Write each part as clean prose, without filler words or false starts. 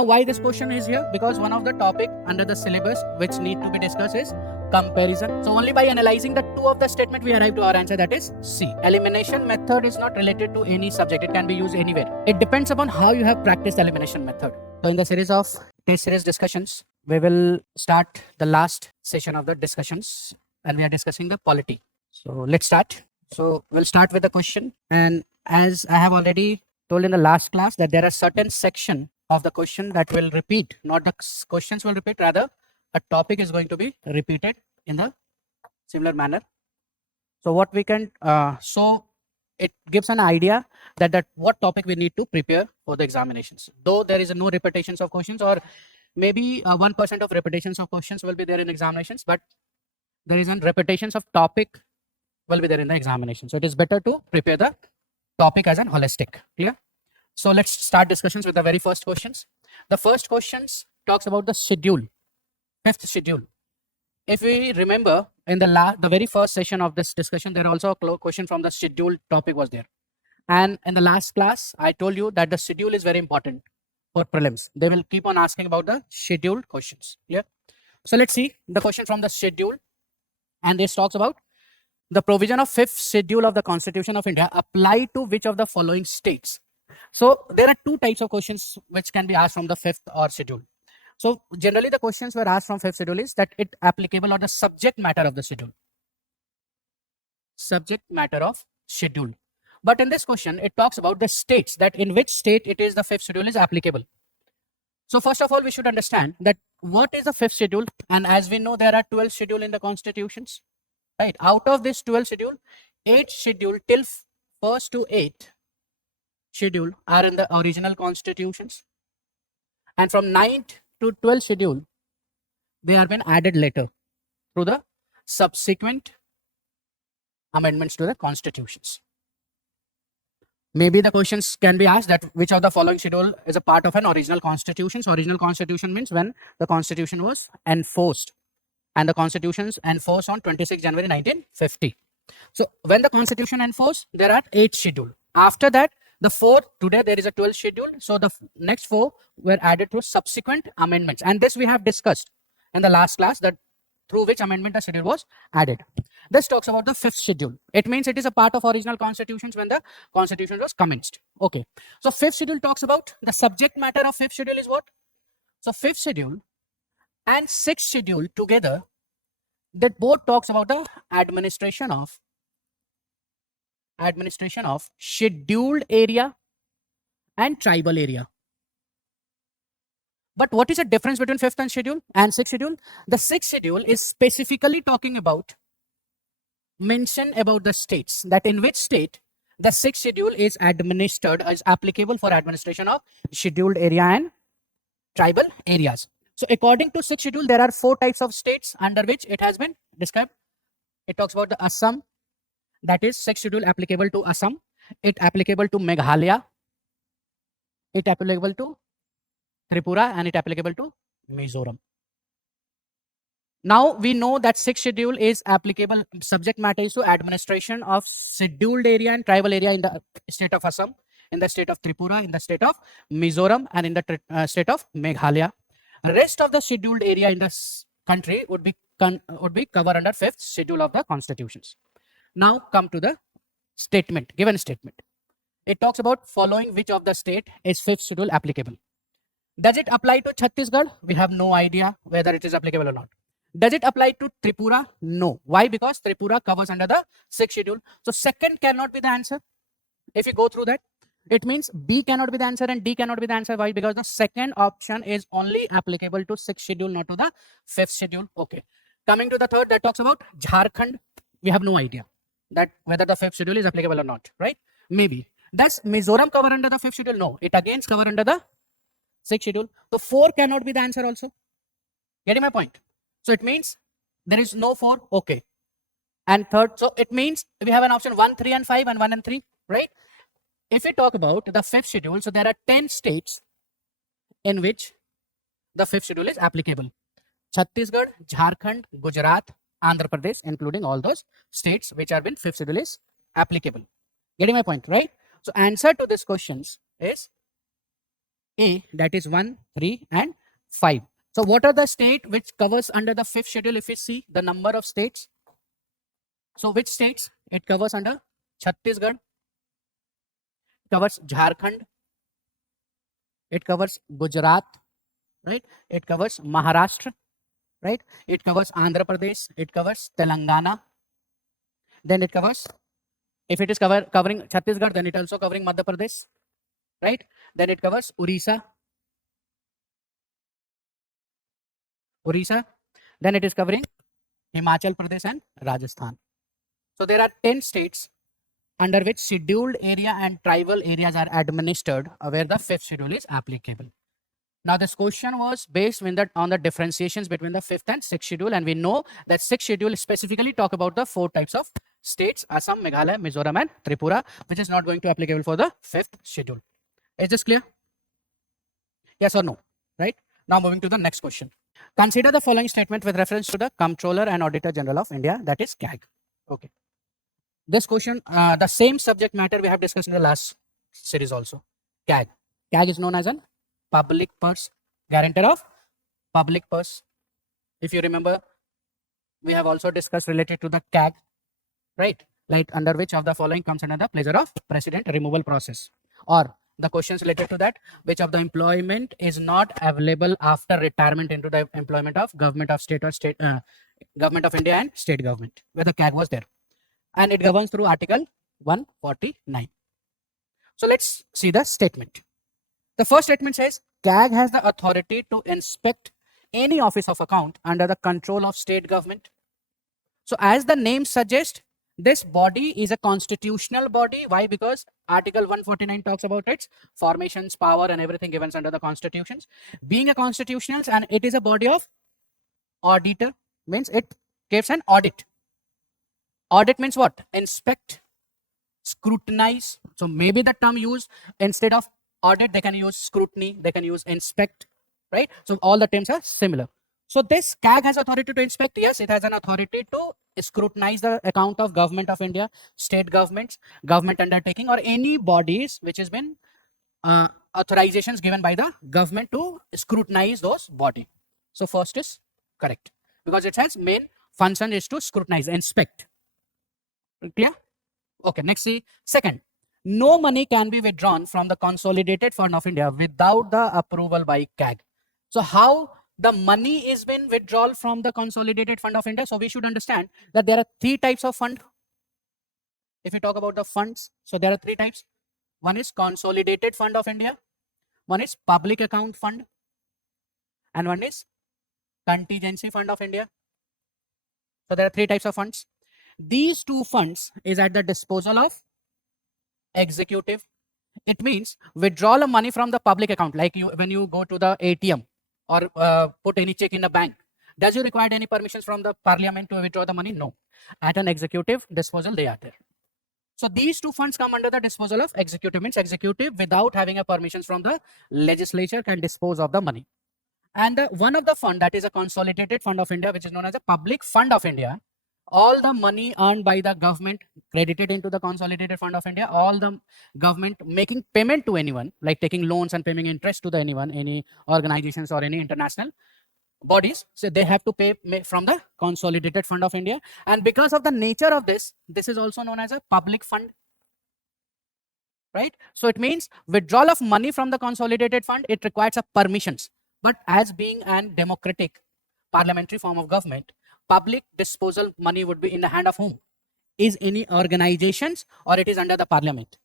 Why this question is here? Because one of the topic under the syllabus which need to be discussed is comparison. So only by analyzing the two of the statement we arrive to our answer, that is C. Elimination method is not related to any subject. It can be used anywhere. It depends upon how you have practiced elimination method. So in the series of test series discussions, we will start the last session of the discussions and we are discussing the polity. So let's start. So we'll start with the question, and as I have already told in the last class that there are certain section of the question that will repeat, not the questions will repeat, rather a topic is going to be repeated in the similar manner. So what we can, so it gives an idea that what topic we need to prepare for the examinations. Though there is no repetitions of questions, or maybe 1% of repetitions of questions will be there in examinations, but there is a repetitions of topic will be there in the examination. So it is better to prepare the topic as an holistic. Clear? So let's start discussions with the very first questions. The first questions talks about the schedule, fifth schedule. If we remember in the very first session of this discussion, there also a question from the schedule topic was there. And in the last class, I told you that the schedule is very important for prelims. They will keep on asking about the scheduled questions. Yeah. So let's see the question from the schedule. And this talks about the provision of fifth schedule of the Constitution of India apply to which of the following states? So there are two types of questions which can be asked from the fifth or schedule. So generally the questions were asked from fifth schedule is that it applicable or the subject matter of the schedule. Subject matter of schedule. But in this question, it talks about the states, that in which state it is the fifth schedule is applicable. So first of all, we should understand that what is the fifth schedule, and as we know, there are 12 schedule in the constitutions, right? Out of this 12 schedule, 8 schedule till 1st to 8 schedule are in the original constitutions, and from 9th to 12th schedule, they have been added later through the subsequent amendments to the constitutions. Maybe the questions can be asked that which of the following schedule is a part of an original constitution. So original constitution means when the constitution was enforced, and the constitutions enforced on 26 January 1950. So when the constitution enforced, there are 8 schedule. After that, the 4, today there is a 12 schedule. So the next 4 were added through subsequent amendments. And this we have discussed in the last class, that through which amendment the schedule was added. This talks about the 5th schedule. It means it is a part of original constitutions when the constitution was commenced. Okay. So 5th schedule talks about the subject matter of 5th schedule is what? So 5th schedule and 6th schedule together, that both talks about the administration of scheduled area and tribal area. But what is the difference between 5th and schedule and 6th schedule? The 6th schedule is specifically talking about, mention about the states, that in which state the 6th schedule is administered, is applicable for administration of scheduled area and tribal areas. So according to 6th schedule, there are 4 types of states under which it has been described. It talks about the Assam, that is 6th schedule applicable to Assam. It applicable to Meghalaya. It applicable to Tripura, and it applicable to Mizoram. Now we know that 6th schedule is applicable, subject matter is to administration of scheduled area and tribal area in the state of Assam, in the state of Tripura, in the state of Mizoram, and in the state of Meghalaya. Rest of the scheduled area in this country would be covered under 5th schedule of the constitutions. Now come to the statement, given statement. It talks about following which of the state is 5th schedule applicable. Does it apply to Chhattisgarh? We have no idea whether it is applicable or not. Does it apply to Tripura? No. Why? Because Tripura covers under the 6th schedule. So second cannot be the answer. If you go through that, it means B cannot be the answer and D cannot be the answer. Why? Because the second option is only applicable to 6th schedule, not to the 5th schedule. Okay. Coming to the third, that talks about Jharkhand. We have no idea that whether the 5th schedule is applicable or not, right? Maybe. Does Mizoram cover under the 5th schedule? No. It again cover under the 6th schedule. So 4 cannot be the answer also. Getting my point? So it means there is no 4. Okay. And third, so it means we have an option 1, 3 and 5 and 1 and 3, right? If we talk about the 5th schedule, so there are 10 states in which the 5th schedule is applicable. Chhattisgarh, Jharkhand, Gujarat, Andhra Pradesh, including all those states which have been 5th schedule is applicable. Getting my point, right? So answer to these questions is A, that is 1, 3, and 5. So what are the state which covers under the fifth schedule if we see the number of states? So which states it covers under? Chhattisgarh, covers Jharkhand, it covers Gujarat, right? It covers Maharashtra, right? It covers Andhra Pradesh, it covers Telangana, then it covers, if it is covering Chhattisgarh, then it also covering Madhya Pradesh, right? Then it covers Orissa, then it is covering Himachal Pradesh and Rajasthan. So there are 10 states under which scheduled area and tribal areas are administered where the fifth schedule is applicable. Now this question was based on the differentiations between the fifth and sixth schedule, and we know that sixth schedule specifically talk about the 4 types of states: Assam, Meghalaya, Mizoram and Tripura, which is not going to applicable for the fifth schedule. Is this clear? Yes or no? Right? Now moving to the next question. Consider the following statement with reference to the Comptroller and Auditor General of India, that is CAG. Okay. This question, the same subject matter we have discussed in the last series also. CAG. CAG is known as an public purse, guarantor of public purse. If you remember, we have also discussed related to the CAG, right? Like under which of the following comes under the pleasure of president removal process, or the questions related to that, which of the employment is not available after retirement into the employment of government of state or government of India and state government, where the CAG was there, and it governs through Article 149. So let's see the statement. The first statement says CAG has the authority to inspect any office of account under the control of state government. So as the name suggests, this body is a constitutional body. Why? Because Article 149 talks about its formations, power and everything given under the constitutions. Being a constitutional, and it is a body of auditor, means it gives an audit. Audit means what? Inspect, scrutinize. So maybe the term used instead of audit, they can use scrutiny, they can use inspect, right? So all the terms are similar. So this CAG has authority to inspect. Yes, it has an authority to scrutinize the account of government of India, state governments, government undertaking, or any bodies which has been authorizations given by the government to scrutinize those body. So first is correct because it has main function is to scrutinize, inspect. Clear? Okay, next see. Second, no money can be withdrawn from the Consolidated Fund of India without the approval by CAG. So how the money is been withdrawn from the Consolidated Fund of India? So we should understand that there are 3 types of fund. If we talk about the funds, so there are 3 types. One is Consolidated Fund of India, one is Public Account Fund, and one is Contingency Fund of India. So there are 3 types of funds. These 2 funds is at the disposal of executive. It means withdrawal of money from the public account, like when you go to the ATM or put any check in the bank. Does you require any permissions from the parliament to withdraw the money? No. At an executive disposal, they are there. So these 2 funds come under the disposal of executive, means executive without having a permissions from the legislature can dispose of the money. And one of the fund, that is a Consolidated Fund of India, which is known as a Public Fund of India. All the money earned by the government credited into the Consolidated Fund of India, all the government making payment to anyone, like taking loans and paying interest to the anyone, any organizations or any international bodies, so they have to pay from the Consolidated Fund of India. And because of the nature of this is also known as a public fund, right? So it means withdrawal of money from the Consolidated Fund, it requires a permissions. But as being an democratic parliamentary form of government, public disposal money would be in the hand of whom? Is any organizations, or it is under the parliament?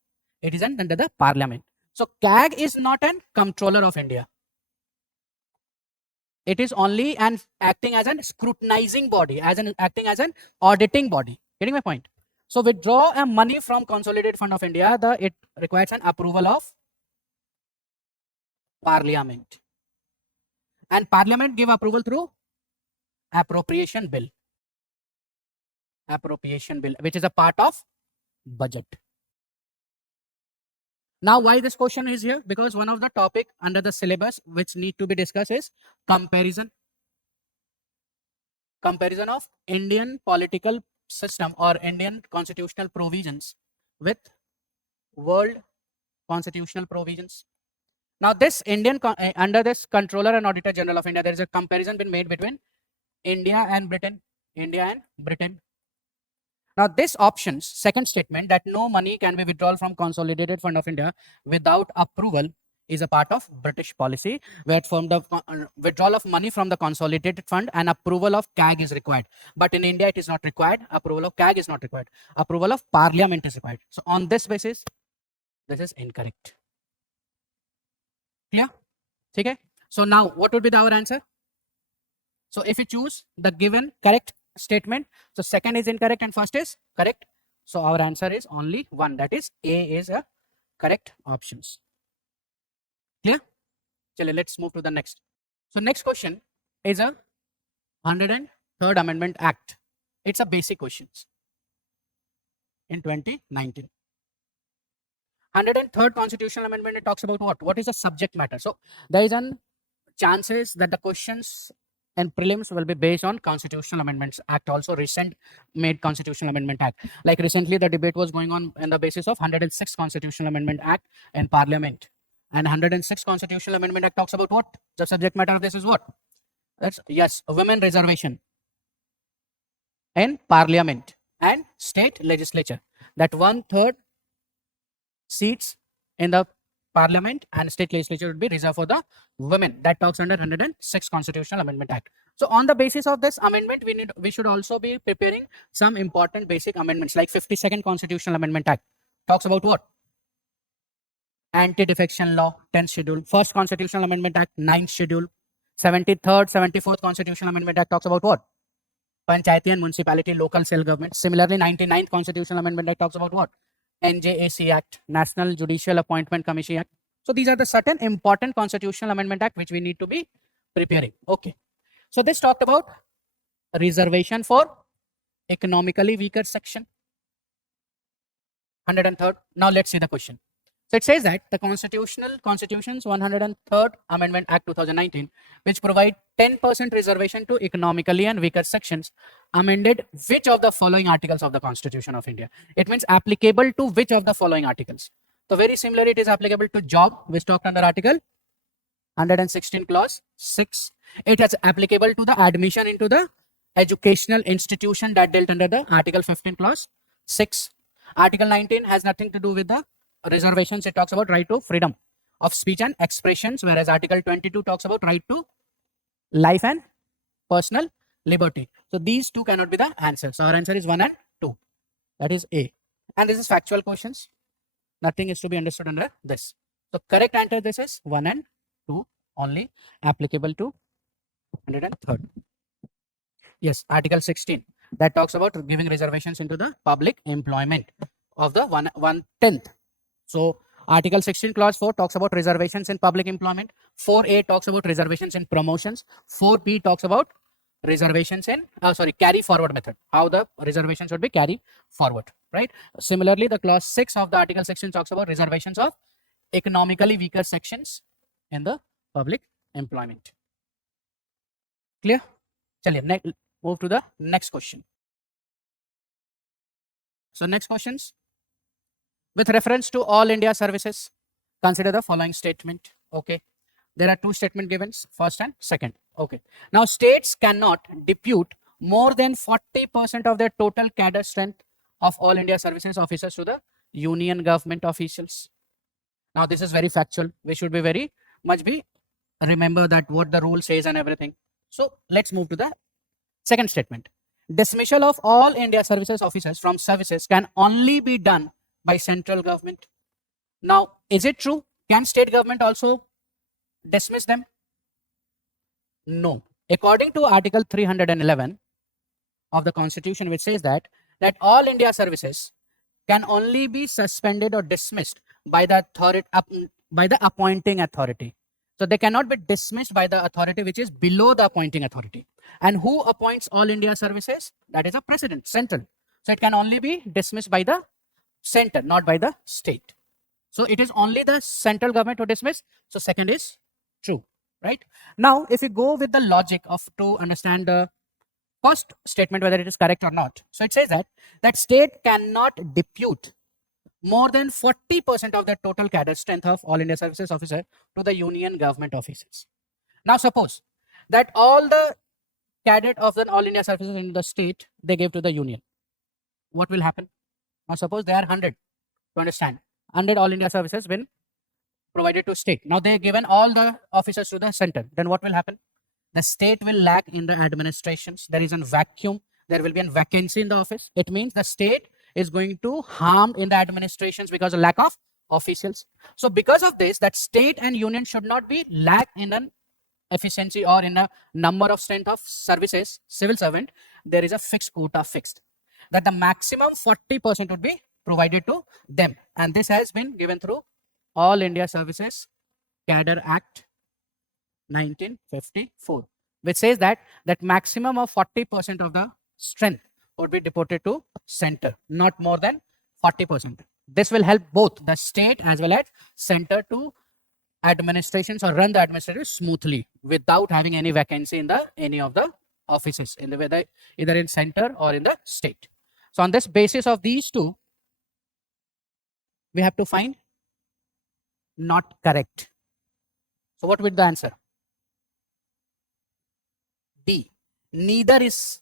It is under the parliament. So CAG is not an comptroller of India. It is only an acting as an scrutinizing body, acting as an auditing body. Getting my point? So withdraw a money from Consolidated Fund of India, it requires an approval of parliament. And parliament give approval through appropriation bill. Appropriation bill, which is a part of budget. Now, why this question is here? Because one of the topic under the syllabus which need to be discussed is comparison. Comparison of Indian political system or Indian constitutional provisions with world constitutional provisions. Now this under this Controller and Auditor General of India, there is a comparison been made between India and Britain. India and Britain. Now this options, second statement, that no money can be withdrawn from Consolidated Fund of India without approval, is a part of British policy, where from the withdrawal of money from the Consolidated Fund and approval of CAG is required. But in India, it is not required. Approval of CAG is not required. Approval of Parliament is required. So on this basis, this is incorrect. Clear? Okay. So now what would be our answer? So if you choose the given correct statement, so second is incorrect and first is correct. So our answer is only one, that is A is a correct options. Clear? Chale, let's move to the next. So next question is a 103rd Amendment Act. It's a basic questions in 2019. 103rd Constitutional Amendment, it talks about what? What is the subject matter? So there is an chances that the questions and prelims will be based on Constitutional Amendments Act, also recent made Constitutional Amendment Act. Like recently the debate was going on the basis of 106 Constitutional Amendment Act in Parliament. And 106 Constitutional Amendment Act talks about what? The subject matter of this is what? That's, yes, women reservation in Parliament and state legislature. That 1/3 seats in the Parliament and state legislature would be reserved for the women. That talks under 106 Constitutional Amendment Act. So on the basis of this amendment, we should also be preparing some important basic amendments, like 52nd Constitutional Amendment Act talks about what? Anti-defection law, 10th schedule. First Constitutional Amendment Act, 9th schedule. 73rd, 74th Constitutional Amendment Act talks about what? Panchayati and municipality, local self-government. Similarly, 99th Constitutional Amendment Act talks about what? NJAC Act, National Judicial Appointment Commission Act. So these are the certain important Constitutional Amendment Act which we need to be preparing. Okay. So this talked about reservation for economically weaker section. 103rd. Now let's see the question. So it says that the Constitution's 103rd Amendment Act 2019, which provide 10% reservation to economically and weaker sections, amended which of the following articles of the Constitution of India? It means applicable to which of the following articles? So very similarly, it is applicable to job, which talked under Article 116 clause 6. It is applicable to the admission into the educational institution, that dealt under the Article 15 clause 6. Article 19 has nothing to do with the reservations. It talks about right to freedom of speech and expressions, whereas Article 22 talks about right to life and personal liberty. So these two cannot be the answer. So our answer is 1 and 2. That is A. And this is factual questions. Nothing is to be understood under this. So correct answer this is 1 and 2 only, applicable to 103rd. Yes, Article 16 that talks about giving reservations into the public employment of the 1/10th. So Article 16 clause 4 talks about reservations in public employment. 4A talks about reservations in promotions. 4B talks about reservations in carry forward method, how the reservation should be carried forward, right? Similarly, the clause 6 of the Article 16 talks about reservations of economically weaker sections in the public employment. Clear? Chaliye, move to the next question. So next questions. With reference to all India services, consider the following statement. Okay. There are two statement givens, first and second. Okay. Now states cannot depute more than 40% of their total cadre strength of all India services officers to the union government officials. Now this is very factual. We should be very much remember that what the rule says and everything. So let's move to the second statement. Dismissal of all India services officers from services can only be done by central government. Now, is it true? Can state government also dismiss them? No. According to Article 311 of the Constitution, which says that all India services can only be suspended or dismissed by the authority, by the appointing authority. So they cannot be dismissed by the authority which is below the appointing authority. And who appoints all India services? That is a president, central. So it can only be dismissed by the center, not by the state. So it is only the central government to dismiss. So second is true, right? Now, if you go with the logic of to understand the first statement, whether it is correct or not. So it says that state cannot depute more than 40% of the total cadre strength of All India Services officer to the union government offices. Now suppose that all the cadet of the All India Services in the state, they gave to the union. What will happen? Now suppose they are 100, to understand. 100 All India Services been provided to state. Now they given all the officers to the center. Then what will happen? The state will lack in the administrations. There is a vacuum. There will be a vacancy in the office. It means the state is going to harm in the administrations because of lack of officials. So because of this, that state and union should not be lack in an efficiency or in a number of strength of services, civil servant. There is a fixed quota fixed that the maximum 40% would be provided to them. And this has been given through All India Services Cadre Act 1954, which says that maximum of 40% of the strength would be deported to center, not more than 40%. This will help both the state as well as center to administrations or run the administration smoothly without having any vacancy in the any of the offices in the whether either in center or in the state. So on this basis of these two, we have to find not correct. So what would the answer? D. Neither is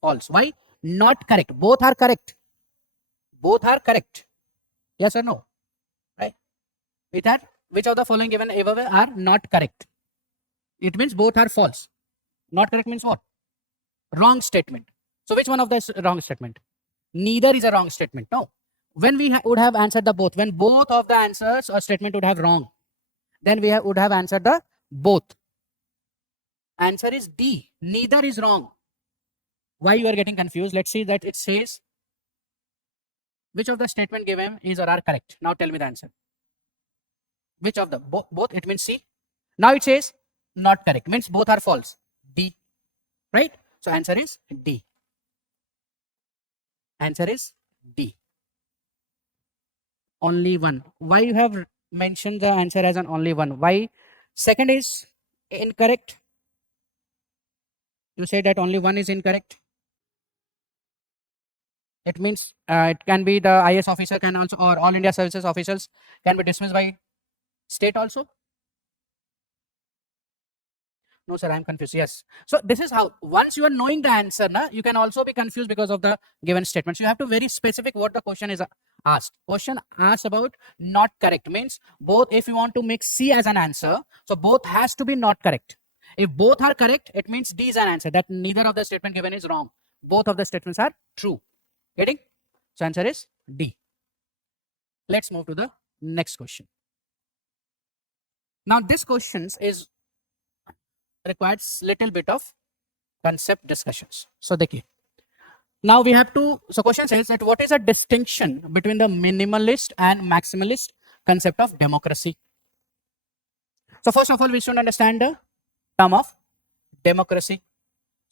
false. Why? Not correct. Both are correct. Both are correct. Yes or no? Right? With that, which of the following given above are not correct? It means both are false. Not correct means what? Wrong statement. So which one of this wrong statement? Neither is a wrong statement. No. When we would have answered the both, when both of the answers or statement would have wrong, then we would have answered the both. Answer is D. Neither is wrong. Why you are getting confused? Let's see that it says which of the statement given is or are correct. Now tell me the answer. Which of the both? It means C. Now it says not correct. Means both are false. D. Right? So answer is D. Answer is D. Only one. Why you have mentioned the answer as an only one? Why? Second is incorrect. You say that only one is incorrect. It means it can be the IS officer can also, or All India Services officials can be dismissed by state also. No, sir, I'm confused. Yes. So this is how, once you are knowing the answer, you can also be confused because of the given statements. You have to very specific what the question is asked. Question asked about not correct means both, if you want to make C as an answer, so both has to be not correct. If both are correct, it means D is an answer, that neither of the statement given is wrong. Both of the statements are true. Getting? So answer is D. Let's move to the next question. Now this question is requires little bit of concept discussions. So देखिए, now we have to, so question says that what is a distinction between the minimalist and maximalist concept of democracy? So first of all, we should understand the term of democracy.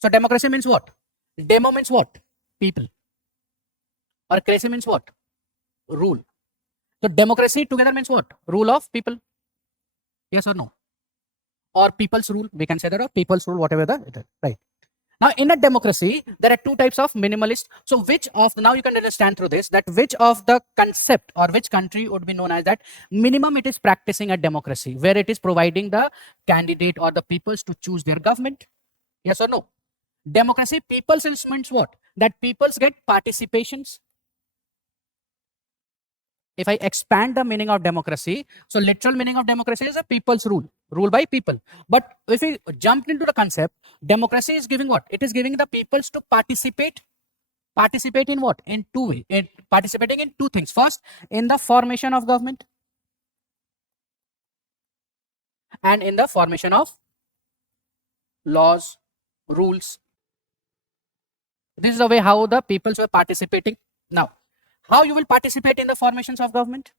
So democracy means what? Demo means what? People. Or crazy means what? Rule. So democracy together means what? Rule of people. Yes or no? Or people's rule, we can say that, or people's rule, whatever the, right. Now in a democracy, there are two types of minimalist. So which of, now you can understand through this, that which of the concept or which country would be known as that minimum it is practicing a democracy, where it is providing the candidate or the peoples to choose their government. Yes or no? Democracy, people's means what? That peoples get participations. If I expand the meaning of democracy, so literal meaning of democracy is a people's rule, rule by people. But if we jump into the concept, democracy is giving what? It is giving the peoples to participate. Participate in what? In two ways. Participating in two things. First, in the formation of government, and in the formation of laws, rules. This is the way how the peoples were participating. Now, how you will participate in the formations of government?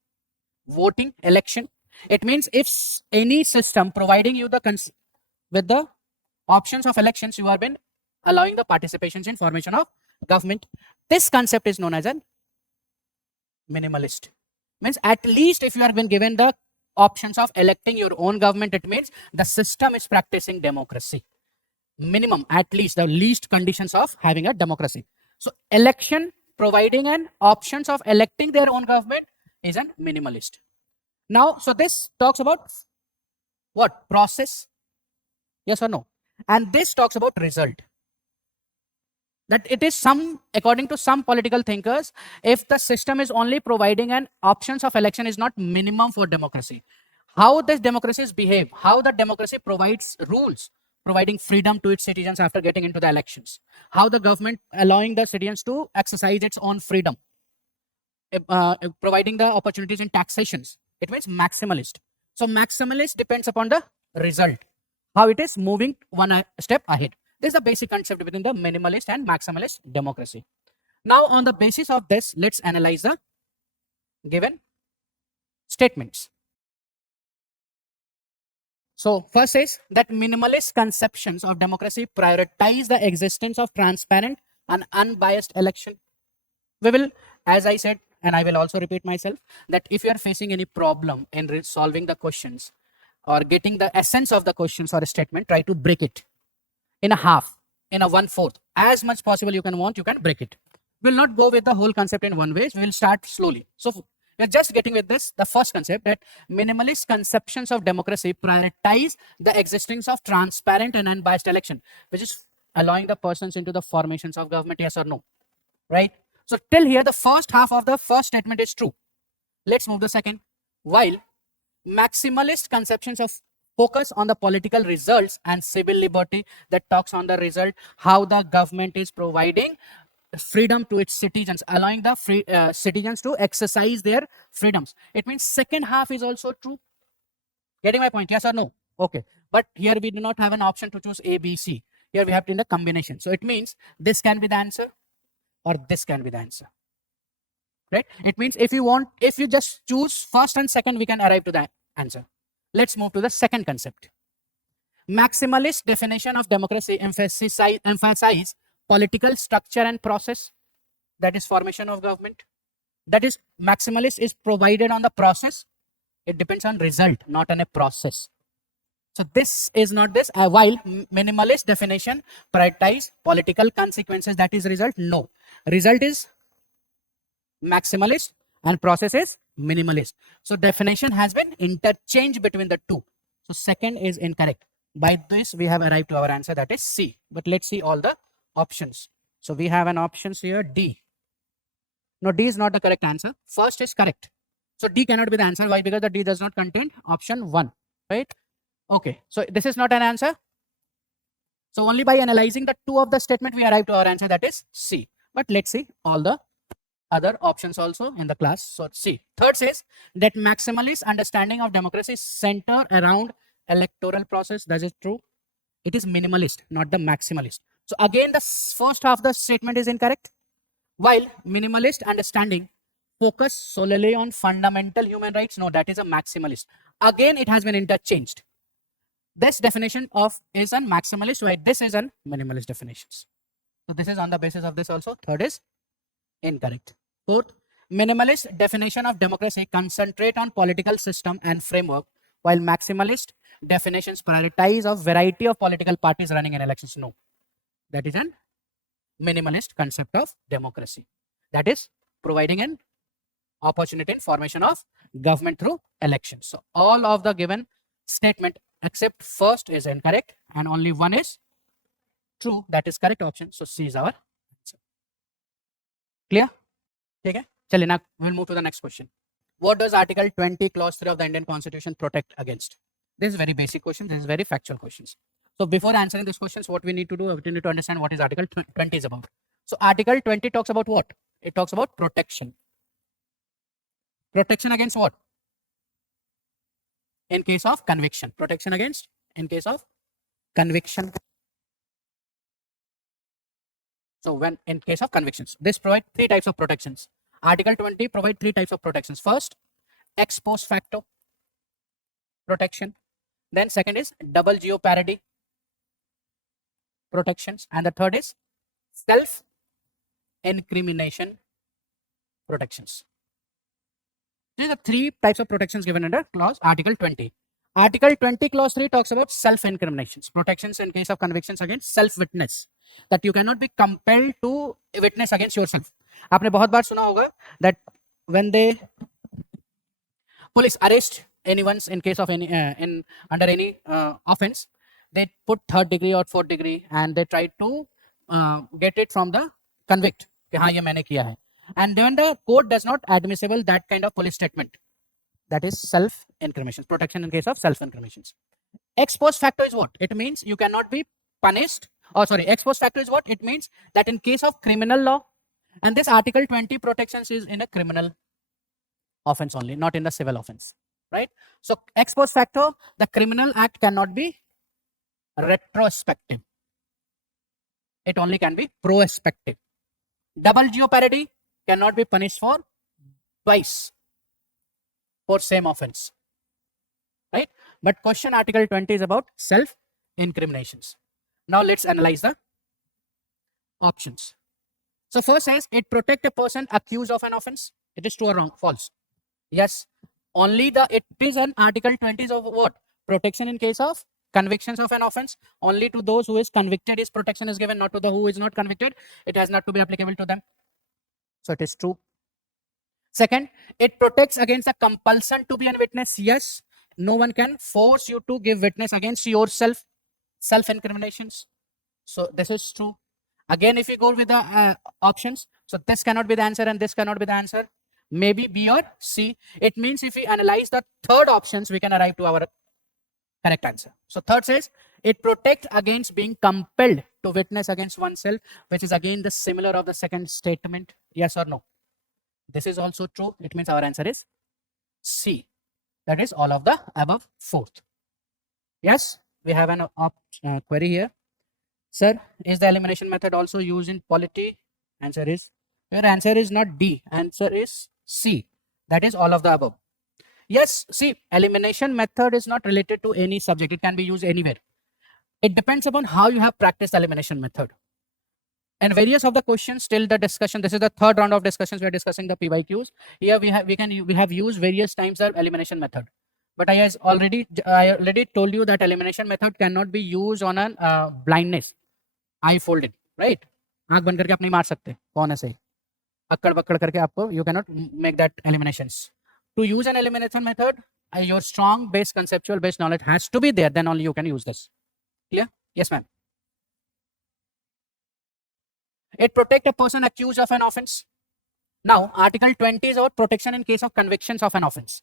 Voting, election. It means if any system providing you the with the options of elections, you have been allowing the participations in formation of government. This concept is known as a minimalist. Means at least if you have been given the options of electing your own government, it means the system is practicing democracy. Minimum, at least the least conditions of having a democracy. So election providing an options of electing their own government is an minimalist. Now, so this talks about what? Process? Yes or no? And this talks about result. That it is some, according to some political thinkers, if the system is only providing an options of election is not minimum for democracy. How does democracies behave? How the democracy provides rules, providing freedom to its citizens after getting into the elections. How the government allowing the citizens to exercise its own freedom, providing the opportunities in taxations. It means maximalist. So maximalist depends upon the result, how it is moving one step ahead. This is the basic concept between the minimalist and maximalist democracy. Now, on the basis of this, let's analyze the given statements. So, first is that minimalist conceptions of democracy prioritize the existence of transparent and unbiased election. We will, as I said, and I will also repeat myself, that if you are facing any problem in solving the questions or getting the essence of the questions or a statement, try to break it in a half, in a 1/4. As much possible you can break it. We'll not go with the whole concept in one way. We will start slowly. So we're just getting with this, the first concept, that minimalist conceptions of democracy prioritize the existence of transparent and unbiased election, which is allowing the persons into the formations of government, yes or no, right? So till here, the first half of the first statement is true. Let's move the second. While maximalist conceptions of focus on the political results and civil liberty, that talks on the result, how the government is providing freedom to its citizens, allowing the citizens to exercise their freedoms. It means second half is also true. Getting my point? Yes or no? Okay. But here we do not have an option to choose A, B, C. Here we have to in the combination. So it means this can be the answer or this can be the answer. Right? It means if you just choose first and second, we can arrive to that answer. Let's move to the second concept. Maximalist definition of democracy emphasize political structure and process, that is formation of government. That is, maximalist is provided on the process. It depends on result, not on a process. So this is not this. While minimalist definition prioritize political consequences, that is result. No, result is maximalist and process is minimalist. So definition has been interchanged between the two. So second is incorrect. By this we have arrived to our answer, that is C. But let's see all the options. So we have an options here, D. No, D is not the correct answer. First is correct. So D cannot be the answer. Why? Because the D does not contain option 1, right? Okay, so this is not an answer. So only by analyzing the two of the statement we arrive to our answer, that is C. But let's see all the other options also in the class. So C. Third says that maximalist understanding of democracy center around electoral process. That is true. It is minimalist, not the maximalist. So again, the first half of the statement is incorrect. While minimalist understanding focus solely on fundamental human rights, no, that is a maximalist. Again, it has been interchanged. This definition of is a maximalist, while this is a minimalist definitions. So this is on the basis of this also. Third is incorrect. Fourth, minimalist definition of democracy concentrate on political system and framework, while maximalist definitions prioritize a variety of political parties running in elections. No, that is an minimalist concept of democracy. That is providing an opportunity in formation of government through elections. So all of the given statement except first is incorrect and only one is true. That is correct option. So C is our answer. Clear? Okay. Chaliye, now we'll move to the next question. What does Article 20, Clause 3 of the Indian Constitution protect against? This is very basic question. This is very factual questions. So before answering these questions, what we need to do, we need to understand what is Article 20 is about. So Article 20 talks about what? It talks about protection. Protection against what? In case of conviction. Protection against in case of conviction. So when in case of convictions, this provide three types of protections. Article 20 provide three types of protections. First, ex post facto protection. Then second is double jeopardy protections. And the third is self incrimination protections. These are three types of protections given under clause Article 20. Article 20 clause 3 talks about self incriminations, protections in case of convictions against self witness, that you cannot be compelled to witness against yourself. आपने बहुत बार सुना होगा that when they police arrest anyone's in case of any in under any offense, they put third degree or fourth degree and they try to get it from the convict कि हाँ ये मैंने किया है. And when the court does not admissible that kind of police statement, that is self incrimination, protection in case of self incriminations. Ex post facto is what? It means you cannot be punished, or sorry, ex post facto is what? It means that in case of criminal law, and this article 20 protections is in a criminal offense only, not in the civil offense, right? So ex post facto, the criminal act cannot be retrospective, it only can be prospective. Double jeopardy cannot be punished for twice for same offense, right? But question article 20 is about self incriminations. Now let's analyze the options. So first says it protect a person accused of an offense. It is true or wrong? False. Yes, only the it is an article 20 is of what? Protection in case of convictions of an offense. Only to those who is convicted is protection is given, not to the who is not convicted. It has not to be applicable to them. So it is true. Second, it protects against the compulsion to be a witness. Yes, no one can force you to give witness against yourself. Self incriminations. So this is true. Again, if you go with the options, so this cannot be the answer and this cannot be the answer. Maybe B or C. It means if we analyze the third options, we can arrive to our correct answer. So third says it protects against being compelled to witness against oneself, which is again the similar of the second statement. Yes or no? This is also true. It means our answer is C. That is all of the above fourth. Yes, we have an query here. Sir, is the elimination method also used in polity? Answer is, your answer is not D. Answer is C. That is all of the above. Yes, see, elimination method is not related to any subject. It can be used anywhere. It depends upon how you have practiced elimination method. And various of the questions till the discussion, this is the third round of discussions. We are discussing the PYQs. Here we have used various times the elimination method. But I already told you that elimination method cannot be used on a blindness. Eye folded, right? आंख बंद करके आप नहीं मार सकते. कौन है सही? अक्कड़ बक्कड़ करके आपको you cannot make that eliminations. To use an elimination method, your strong base conceptual based knowledge has to be there. Then only you can use this. Clear? Yes, ma'am. It protect a person accused of an offense. Now, Article 20 is about protection in case of convictions of an offense.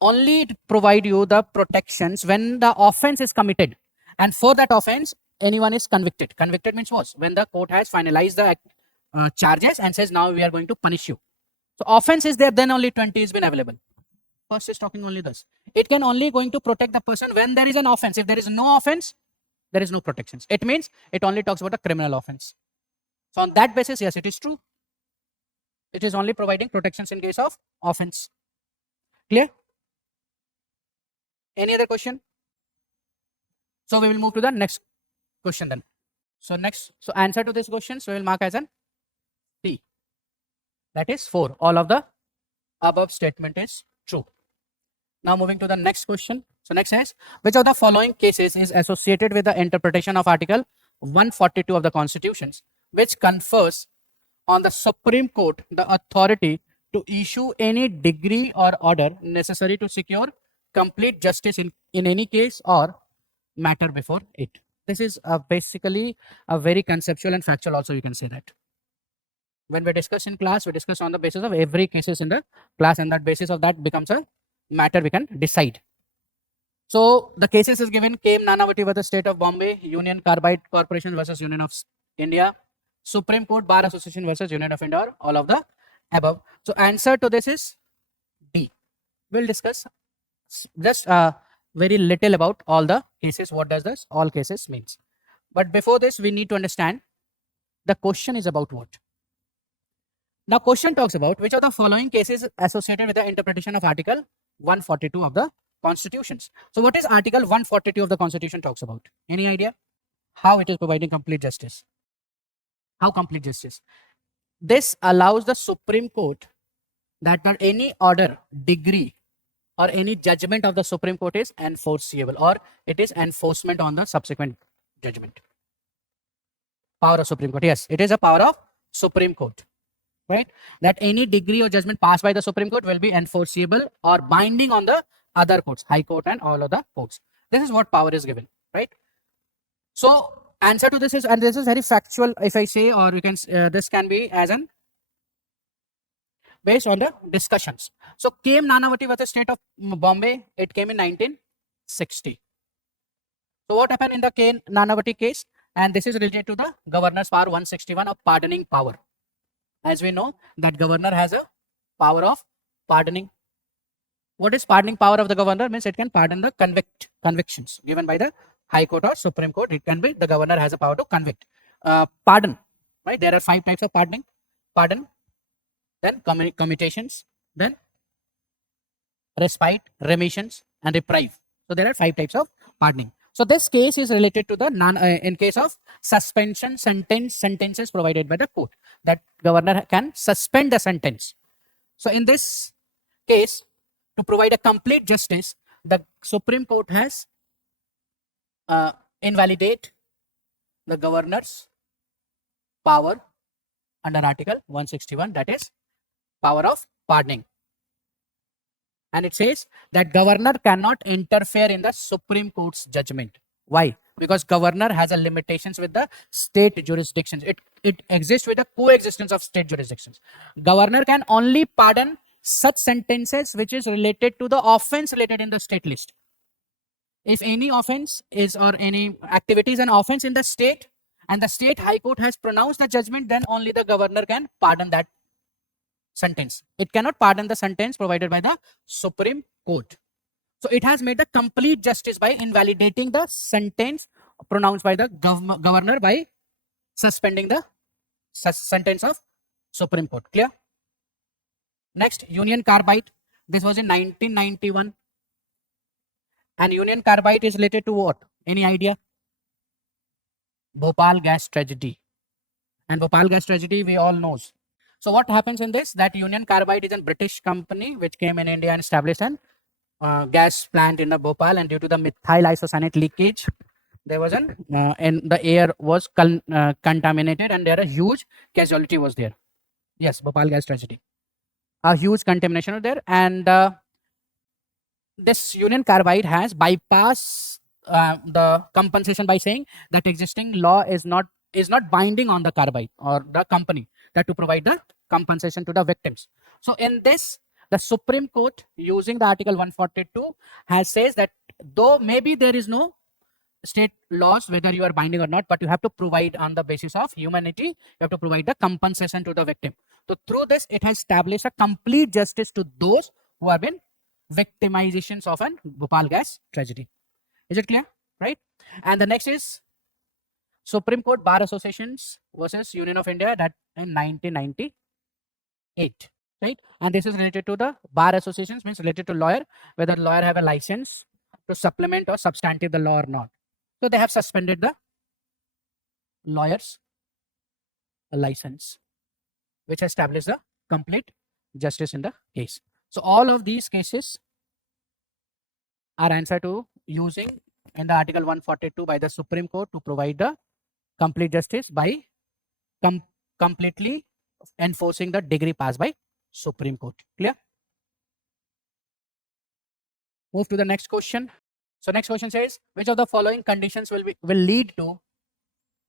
Only it provide you the protections when the offense is committed, and for that offense, anyone is convicted. Convicted means what? When the court has finalized the charges and says now we are going to punish you. So offense is there, then only 20 is been available. First is talking only this. It can only going to protect the person when there is an offense. If there is no offense, there is no protections. It means it only talks about a criminal offense. So on that basis, yes, it is true. It is only providing protections in case of offense. Clear? Any other question? So we will move to the next question then. So answer to this question, so we will mark as an D. That is 4. All of the above statement is true. Now moving to the next question. So next is, which of the following cases is associated with the interpretation of Article 142 of the Constitutions, which confers on the Supreme Court the authority to issue any decree or order necessary to secure complete justice in any case or matter before it. This is basically a very conceptual and factual also, you can say that. When we discuss in class, we discuss on the basis of every cases in the class, and that basis of that becomes a matter we can decide. So the cases is given: K. M. Nanavati versus State of Bombay, Union Carbide Corporation versus Union of India, Supreme Court Bar Association versus Union of India, or all of the above. So answer to this is D. We'll discuss just very little about all the cases. What does this all cases means? But before this, we need to understand the question is about what. Now, question talks about which of the following cases associated with the interpretation of Article 142 of the Constitutions. So, what is Article 142 of the Constitution talks about? Any idea? How it is providing complete justice? How complete justice? This allows the Supreme Court that not any order, degree, or any judgment of the Supreme Court is enforceable, or it is enforcement on the subsequent judgment. Power of Supreme Court. Yes, it is a power of Supreme Court. right? That any degree or judgment passed by the Supreme Court will be enforceable or binding on the other courts, High Court and all other courts. This is what power is given, right? So answer to this is, and this is very factual if I say, or you can, this can be as an based on the discussions. So came Nanavati was the state of Bombay. It came in 1960. So what happened in the Kane Nanavati case? And this is related to the governor's power 161 of pardoning power. As we know that governor has a power of pardoning. What is pardoning power of the governor? Means it can pardon the convictions given by the High Court or Supreme Court. It can be the governor has a power to convict. Pardon, right? There are 5 types of pardoning. Pardon, then commutations, then respite, remissions, and reprieve. So there are 5 types of pardoning. So this case is related to the in case of suspension sentences provided by the court, that governor can suspend the sentence. So in this case, to provide a complete justice, the Supreme Court has invalidate the governor's power under Article 161, that is power of pardoning. And it says that governor cannot interfere in the Supreme Court's judgment. Why? Because governor has a limitations with the state jurisdictions. It exists with the coexistence of state jurisdictions. Governor can only pardon such sentences which is related to the offense related in the state list. If any offense is or any activity is an offense in the state and the state High Court has pronounced the judgment, then only the governor can pardon that sentence. It cannot pardon the sentence provided by the Supreme Court. So it has made the complete justice by invalidating the sentence pronounced by the governor by suspending the sentence of Supreme Court. Clear? Next, Union Carbide. This was in 1991. And Union Carbide is related to what? Any idea? Bhopal gas tragedy. And Bhopal gas tragedy we all knows. So what happens in this? That Union Carbide is a British company which came in India and established an gas plant in the Bhopal, and due to the methyl isocyanate leakage, there was an and the air was contaminated, and there a huge casualty was there. Yes, Bhopal gas tragedy. A huge contamination was there, and this Union Carbide has bypassed the compensation by saying that existing law is not binding on the Carbide or the company that to provide the compensation to the victims. So in this, the Supreme Court, using the Article 142, has says that though maybe there is no state laws whether you are binding or not, but you have to provide on the basis of humanity, you have to provide the compensation to the victim. So through this, it has established a complete justice to those who have been victimizations of an Bhopal gas tragedy. Is it clear? Right? And the next is Supreme Court Bar Associations versus Union of India, that in 1998. Right? And this is related to the bar associations, means related to lawyer, whether lawyer have a license to supplement or substantive the law or not. So they have suspended the lawyer's license, which established the complete justice in the case. So all of these cases are answered to using in the Article 142 by the Supreme Court to provide the complete justice by completely enforcing the degree passed by Supreme Court. Clear? Move to the next question. So next question says, which of the following conditions will lead to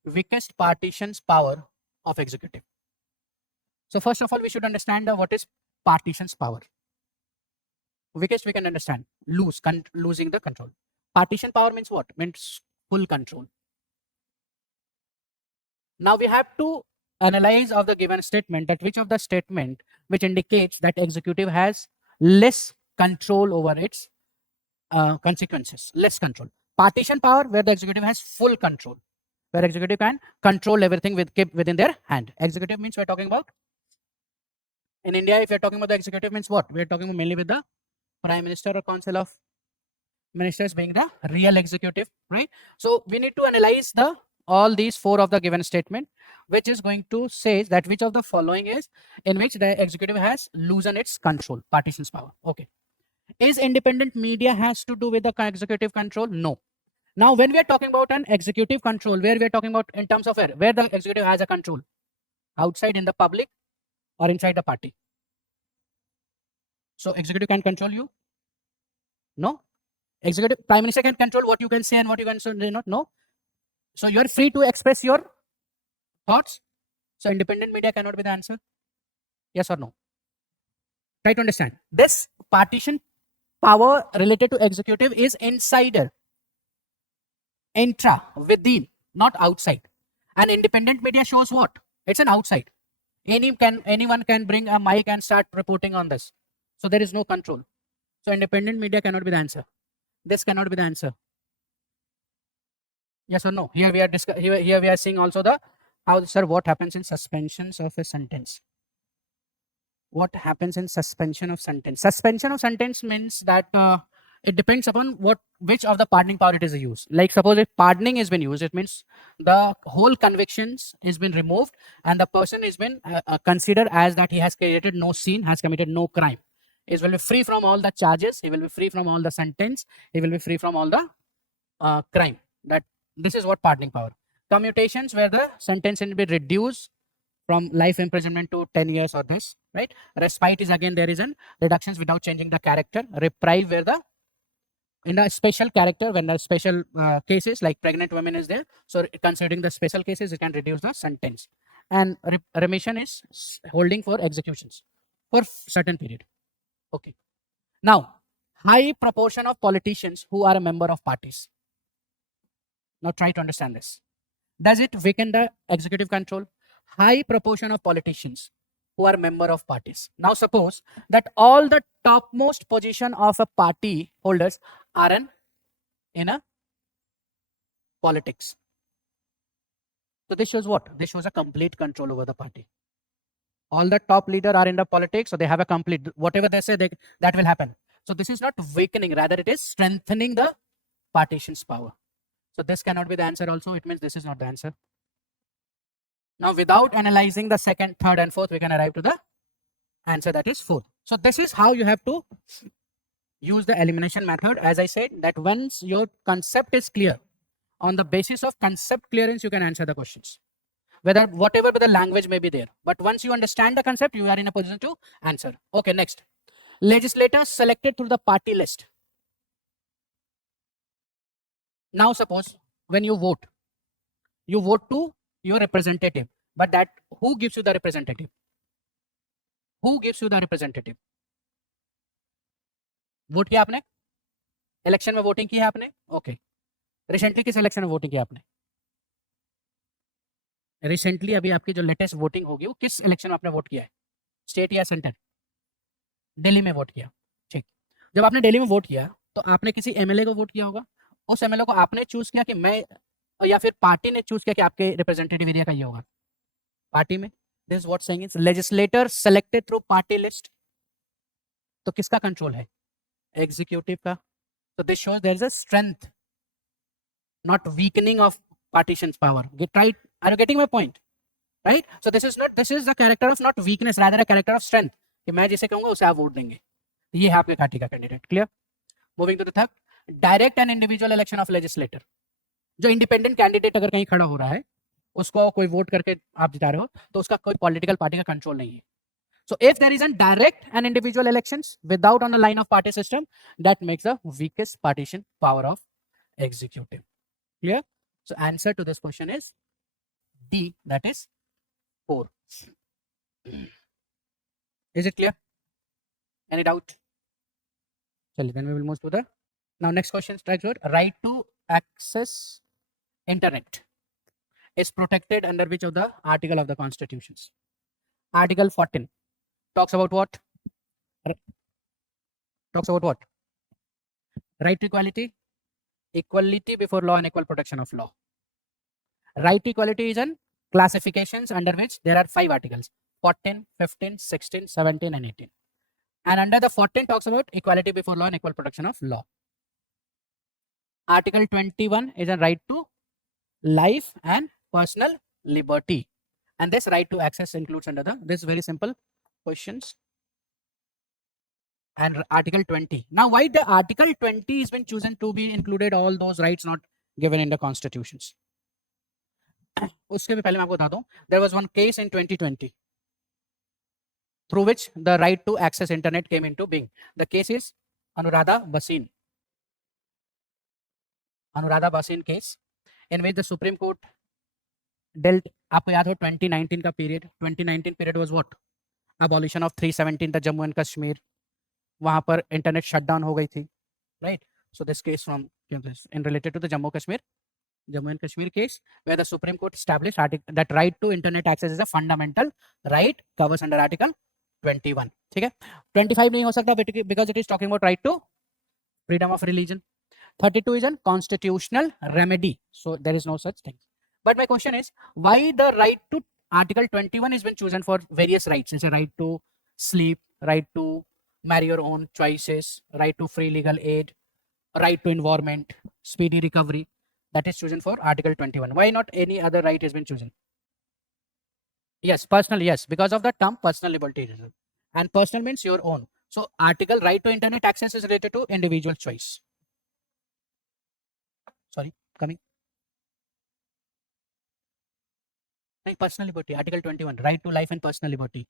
weakest partition's power of executive? So first of all, we should understand what is partition's power. Weakest we can understand, losing the control. Partition power means what? Means full control. Now we have to analyze of the given statement, that which of the statement which indicates that executive has less control over its consequences, less control. Partition power, where the executive has full control, where executive can control everything within their hand. Executive means we're talking about, in India, if you're talking about the executive means what? We're talking about mainly with the Prime Minister or Council of Ministers being the real executive, right? So we need to analyze all these 4 of the given statement, which is going to say that which of the following is in which the executive has loosened its control, partition's power. Okay. Is independent media has to do with the executive control? No. Now, when we are talking about an executive control, where we are talking about in terms of where the executive has a control? Outside in the public, or inside the party? So executive can control you? No. Executive prime minister can control what you can say and what you can say not. No. So you are free to express your thoughts. So independent media cannot be the answer. Yes or no? Try to understand. This partition power related to executive is insider, intra, within, not outside. And independent media shows what? It's an outside. Anyone can bring a mic and start reporting on this. So there is no control. So independent media cannot be the answer. This cannot be the answer. Yes or no? Here we are here we are seeing also the how, sir, what happens in suspensions of a sentence. What happens in suspension of sentence? Suspension of sentence means that it depends upon which of the pardoning power it is used. Like suppose if pardoning has been used, it means the whole convictions has been removed and the person has been considered as that he has created no sin, has committed no crime. He will be free from all the charges. He will be free from all the sentence. He will be free from all the crime. That this is what pardoning power. Commutations where the sentence will be reduced from life imprisonment to 10 years or this, right? Respite is again there is an reductions without changing the character. Reprieve where the in a special character when the special cases like pregnant women is there. So considering the special cases, it can reduce the sentence. And remission is holding for executions for certain period. Okay. Now, high proportion of politicians who are a member of parties. Now try to understand this. Does it weaken the executive control? High proportion of politicians who are member of parties. Now suppose that all the topmost position of a party holders are in a politics. So this shows what? This shows a complete control over the party. All the top leader are in the politics, so they have a complete, whatever they say, that will happen. So this is not weakening, rather it is strengthening the partition's power. So this cannot be the answer also. It means this is not the answer. Now, without analyzing the second, third, and fourth, we can arrive to the answer that is fourth. So this is how you have to use the elimination method. As I said, that once your concept is clear, on the basis of concept clearance, you can answer the questions. Whatever the language may be there. But once you understand the concept, you are in a position to answer. Okay, next. Legislators selected through the party list. Now suppose when you vote to your representative, but that who gives you the representative? Who gives you the representative? Vote किया आपने? Election में voting की है आपने? Okay. Recently किस election में voting किया आपने? रिसेंटली अभी आपकी जो लेटेस्ट वोटिंग होगी वो किस इलेक्शन में आपने वोट किया है? स्टेट या सेंटर? दिल्ली में वोट किया. ठीक. जब आपने दिल्ली में वोट किया तो आपने किसी एमएलए को वोट किया होगा. उस एमएलए को आपने चूज किया कि मैं, या फिर पार्टी ने चूज किया कि आपके रिप्रेजेंटेटिव एरिया का ये होगा? पार्टी में. This what saying is legislator selected through party list. तो किसका कंट्रोल है? एग्जीक्यूटिव का. So this shows there is a strength, not weakening of partition's power. Right? Are you getting my point? Right? So this is the character of not weakness, rather a character of strength. कि मैं जिसे कहूंगा उसे आप vote देंगे. ये है आपके पार्टी का candidate. Clear? Moving to the third, direct and individual election of legislator. जो इंडिपेंडेंट कैंडिडेट अगर कहीं खड़ा हो रहा है, उसको कोई वोट करके आप जिता रहे हो, तो उसका कोई पॉलिटिकल पार्टी का कंट्रोल नहीं है. So if there is a direct and individual elections without on the line of party system, that makes the weakest partition power of executive. Clear? So answer to this question is D, that is 4. Is it clear? Any doubt? So then we will move to the now next question. Right to access internet is protected under which of the article of the constitutions? Article 14. Talks about what? Right to equality, equality before law and equal protection of law. Right to equality is in classifications under which there are 5 articles: 14, 15, 16, 17 and 18. And under the 14 talks about equality before law and equal protection of law. Article 21 is a right to life and personal liberty. And this right to access includes under this very simple questions. And Article 20. Now, why the Article 20 has been chosen to be included all those rights not given in the constitutions? उसके भी पहले मैं आपको बता दूं, there was one case in 2020. through which the right to access internet came into being. The case is Anuradha Bhasin. Anuradha Bhasin case, in which the Supreme Court dealt, आपको याद हो 2019 का period, 2019 period was what? Abolition of 317 the Jammu and Kashmir. वहां पर internet shutdown हो गई थी, right? So this case from in related to the Jammu and Kashmir case, where the Supreme Court established that right to internet access is a fundamental right covers under Article 21. ठीक है, 25 नहीं हो सकता because it is talking about right to freedom of religion. 32 is a constitutional remedy, so there is no such thing. But my question is, why the right to Article 21 has been chosen for various rights? It's a right to sleep, right to marry your own choices, right to free legal aid, right to environment, speedy recovery. That is chosen for Article 21. Why not any other right has been chosen? Yes, personal, yes, because of the term personal liberty. And personal means your own. So article right to internet access is related to individual choice. Sorry, coming. Personal liberty, Article 21, right to life and personal liberty.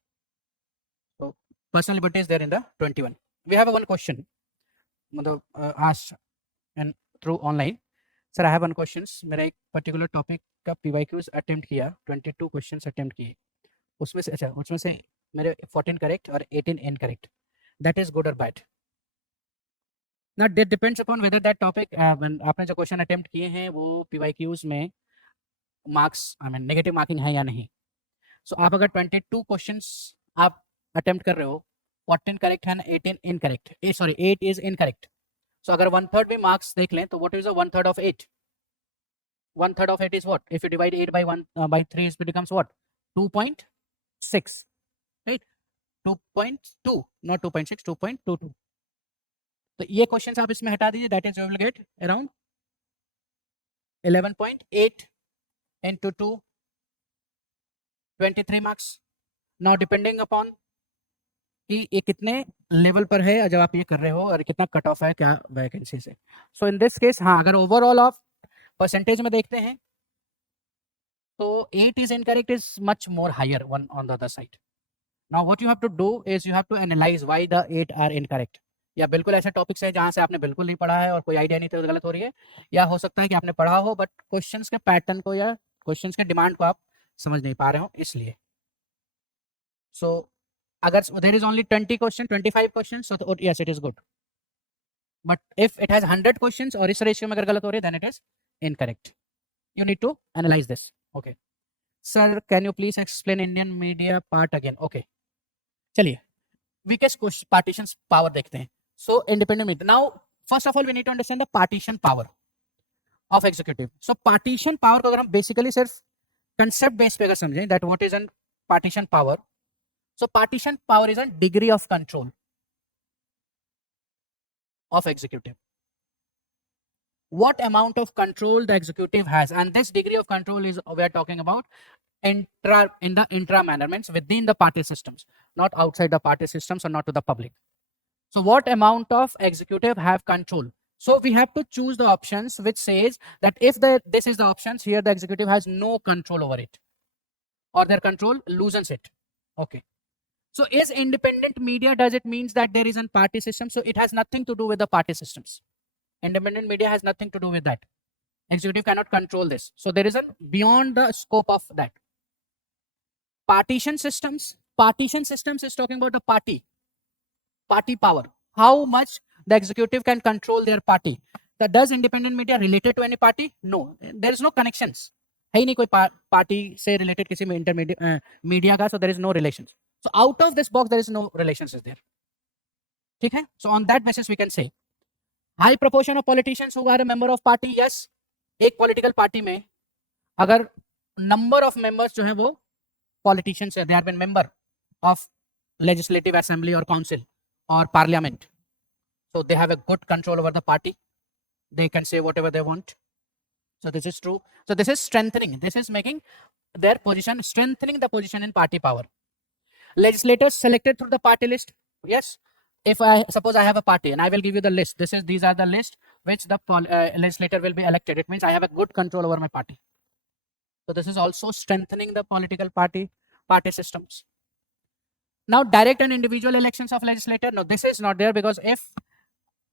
So personal liberty is there in the 21. We have one question asked and through online. Sir, I have one questions. मेरा एक particular topic का PYQs attempt किया, 22 questions attempt किए. उसमें से मेरे 14 correct और 18 incorrect. That is good or bad? Now that depends upon whether that topic आपने जो question attempt किए हैं वो PYQs में marks negative marking है या नहीं. So आप अगर 22 questions आप attempt कर रहे हो, 14 correct है 18 incorrect. 8 is incorrect. So अगर 1/3 भी marks देख लें तो what is the 1/3 of 8? 1/3 of 8 is what? If you divide 8 by 1 by 3, it becomes what? 2.6, right? 2.2, not 2.6, 2.22. तो ये क्वेश्चन आप इसमें हटा दीजिए. That is, you will get around 11.8 into 2, 23 marks. Now depending upon कि ये कितने लेवल पर है जब आप ये कर रहे हो और कितना कट ऑफ है क्या वैकेंसी से. सो इन दिस केस हाँ, अगर ओवरऑल ऑफ परसेंटेज में देखते हैं तो 8 is incorrect is much more higher one on the other side. Now what you have to do is you have to analyze why the 8 are incorrect. या बिल्कुल ऐसे topics है जहां से आपने बिल्कुल नहीं पढ़ा है और कोई आइडिया नहीं तो गलत हो रही है, या हो सकता है कि आपने पढ़ा हो बट क्वेश्चंस के पैटर्न को या क्वेश्चंस के डिमांड को आप समझ नहीं पा रहे हो इसलिए. सो अगर there is only 20 question, 25 questions, so yes, it is good. But if it has 100 questions और इस रेशियो में अगर गलत हो रही है, then it is incorrect. You need to analyze this. Okay. Sir, can you please explain Indian media part again? Okay. चलिए weakest partitions power देखते हैं. So independent media. Now first of all we need to understand the partition power of executive. So partition power को अगर हम basically सिर्फ concept base पे अगर समझें that what is an partition power. So partition power is a degree of control of executive. What amount of control the executive has, and this degree of control is we are talking about in the intra manner, means within the party systems, not outside the party systems or not to the public. So what amount of executive have control? So we have to choose the options which says that if this is the options here, the executive has no control over it or their control loosens it. Okay. So is independent media, does it means that there is a party system? So it has nothing to do with the party systems. Independent media has nothing to do with that. Executive cannot control this. So there is a beyond the scope of that. Partition systems is talking about the party power. How much the executive can control their party. Does independent media related to any party? No, there is no connections. है ही नहीं कोई party से related किसी में intermediate media का, so there is no relations. So out of this box there is no relations is there. ठीक है. So on that basis we can say high proportion of politicians who are a member of party. Yes, एक political party में अगर number of members जो है वो politicians है, they have been member of legislative assembly or council or parliament, so they have a good control over the party. They can say whatever they want. So this is true. So this is strengthening. This is making their position, strengthening the position in party power. Legislators selected through the party list. Yes. If I suppose I have a party and I will give you the list. These are the list which the legislator will be elected. It means I have a good control over my party. So this is also strengthening the political party systems. Now, direct and individual elections of legislator. No, this is not there, because if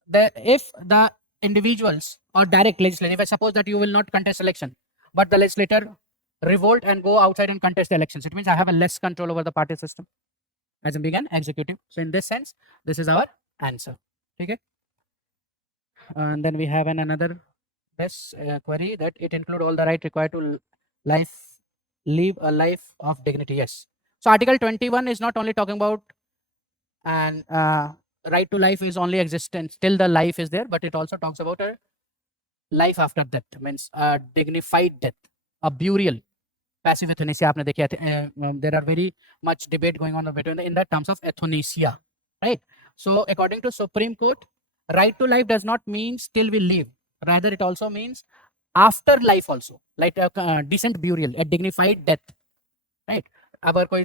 the individuals or direct legislative, I suppose that you will not contest election, but the legislator revolt and go outside and contest the elections, it means I have a less control over the party system as in being an executive. So in this sense, this is our answer. Okay. And then we have another this query that it include all the right required to live a life of dignity. Yes. So Article 21 is not only talking about and right to life is only existence till the life is there, but it also talks about a life after death, means a dignified death, a burial. Passive euthanasia आपने देखा है, there are very much debate going on between in the terms of euthanasia, right? So according to Supreme Court, right to life does not mean till we live, rather it also means after life also, like a decent burial, a dignified death, right? अगर कोई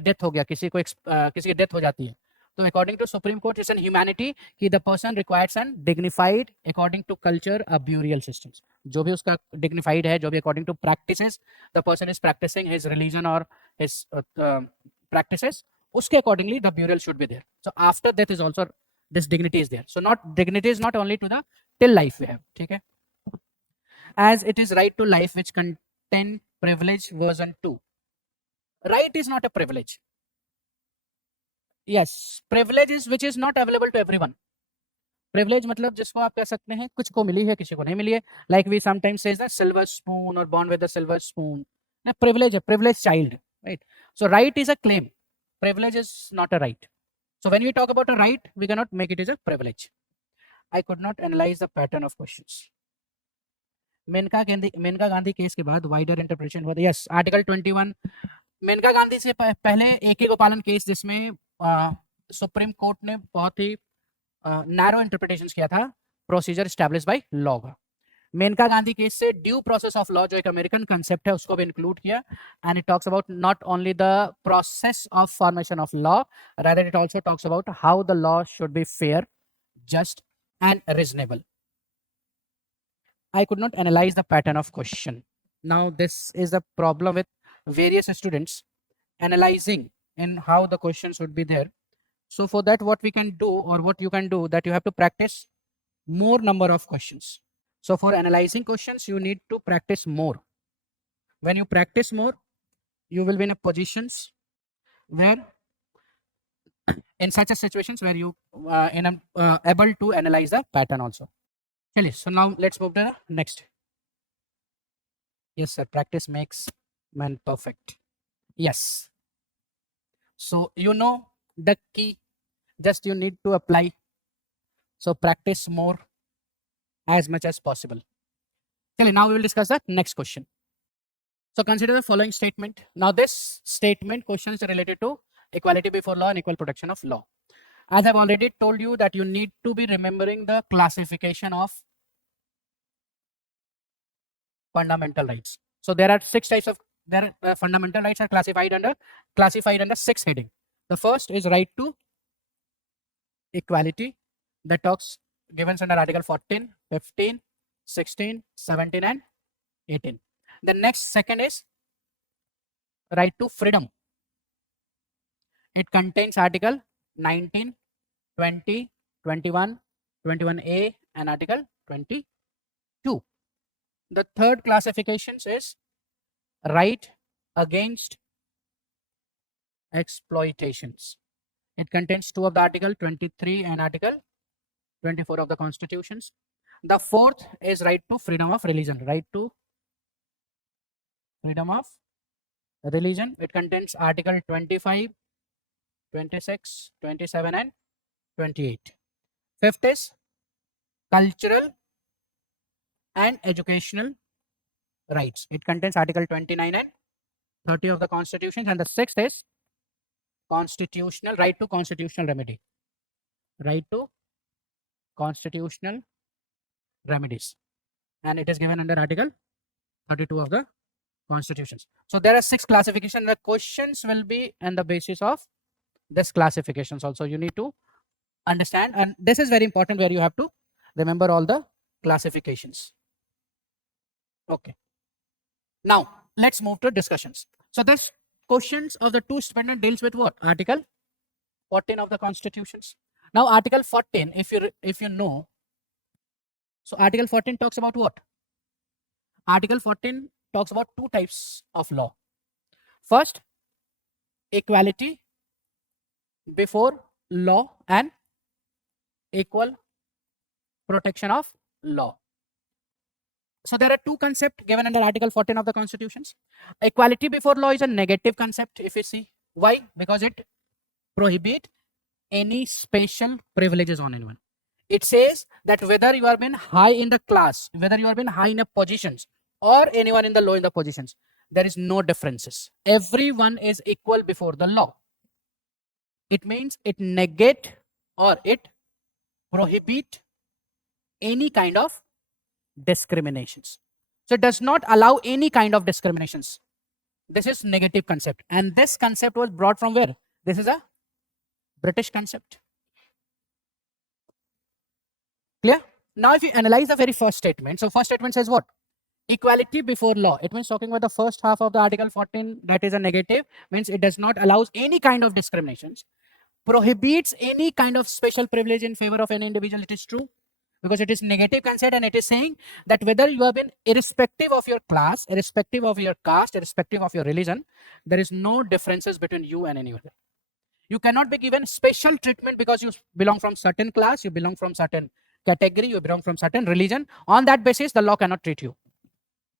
death हो गया, किसी की death हो जाती है, तो according to Supreme Court it's an humanity कि the person requires an dignified according to culture a burial systems, जो भी उसका डिग्निफाइड है, जो भी according to practices the person is practicing his religion और हिज प्रैक्टिसेस, उसके accordingly the burial should be there. So after death is also this dignity is there. So not dignity is not only to the till life we have. ठीक है. As it is right to life which contain privilege version 2. Right is not a privilege. Yes, privilege is which is not available to everyone. Privilege मतलब जिसको आप कह सकते हैं कुछ को मिली है, किसी को नहीं मिली है. Like we sometimes say the silver spoon or born with the silver spoon. ना privilege है, privileged child, right? So right is a claim. Privilege is not a right. So when we talk about a right, we cannot make it as a privilege. I could not analyze the pattern of questions. Maneka Gandhi case के बाद wider interpretation हुआ था. Yes, article 21 Maneka Gandhi से पहले AK गोपालन case, जिसमें supreme court ने बहुत ही नैरो इंटरप्रिटेशन किया था प्रोसीजर एस्टैब्लिश बाय लॉ का. मेनका गांधी केस से ड्यू प्रोसेस ऑफ लॉ, जो एक अमेरिकन कंसेप्ट है, उसको भी इंक्लूड किया. And it talks about not only the process of formation of law, rather it also talks about how the law should be fair, just and reasonable. I could not analyze the pattern of question. Now this is the problem with various students analyzing in how the questions would be there. So for that, what we can do, or what you can do, that you have to practice more number of questions. So for analyzing questions, you need to practice more. When you practice more, you will be in a positions where in such a situations where you able to analyze the pattern also. Okay, so now let's move to the next. Yes sir, practice makes man perfect. Yes, so you know the key, just you need to apply. So practice more as much as possible. Okay, now we will discuss the next question. So consider the following statement. Now this statement question is related to equality before law and equal protection of law. As I've already told you that you need to be remembering the classification of fundamental rights. So there are 6 types of fundamental rights are classified under 6 heading. The first is right to equality, that talks given under Article 14, 15, 16, 17 and 18. The next second is right to freedom. It contains Article 19, 20, 21, 21A and Article 22. The third classification is right against exploitations. It contains 2 of the Article 23 and Article 24 of the Constitutions. The fourth is right to freedom of religion. Right to freedom of religion. It contains Article 25, 26, 27 and 28. Fifth is cultural and educational rights. It contains Article 29 and 30 of the Constitution. And the sixth is constitutional right to constitutional remedy. Right to constitutional remedies. And it is given under Article 32 of the Constitutions. So there are 6 classifications. The questions will be on the basis of this classifications also. You need to understand, and this is very important where you have to remember all the classifications. Okay. Now let's move to discussions. So this questions of the 2 statement deals with what? Article 14 of the constitutions. Now article 14, if you know, so article 14 talks about what? Article 14 talks about two types of law. First, equality before law and equal protection of law. So there are two concepts given under article 14 of the constitutions. Equality before law is a negative concept, if you see. Why? Because it prohibits any special privileges on anyone. It says that whether you have been high in the class, whether you have been high in the positions, or anyone in the low in the positions, there is no differences. Everyone is equal before the law. It means it negate or it prohibit any kind of discriminations. So it does not allow any kind of discriminations. This is negative concept, and this concept was brought from where? This is a British concept. Clear? Now if you analyze the very first statement, so first statement says what? Equality before law. It means talking about the first half of the article 14, that is a negative, means it does not allow any kind of discriminations, prohibits any kind of special privilege in favor of any individual. It is true, because it is negative concept, and it is saying that whether you have been irrespective of your class, irrespective of your caste, irrespective of your religion, there is no differences between you and anyone. You cannot be given special treatment because you belong from certain class, you belong from certain category, you belong from certain religion. On that basis, the law cannot treat you.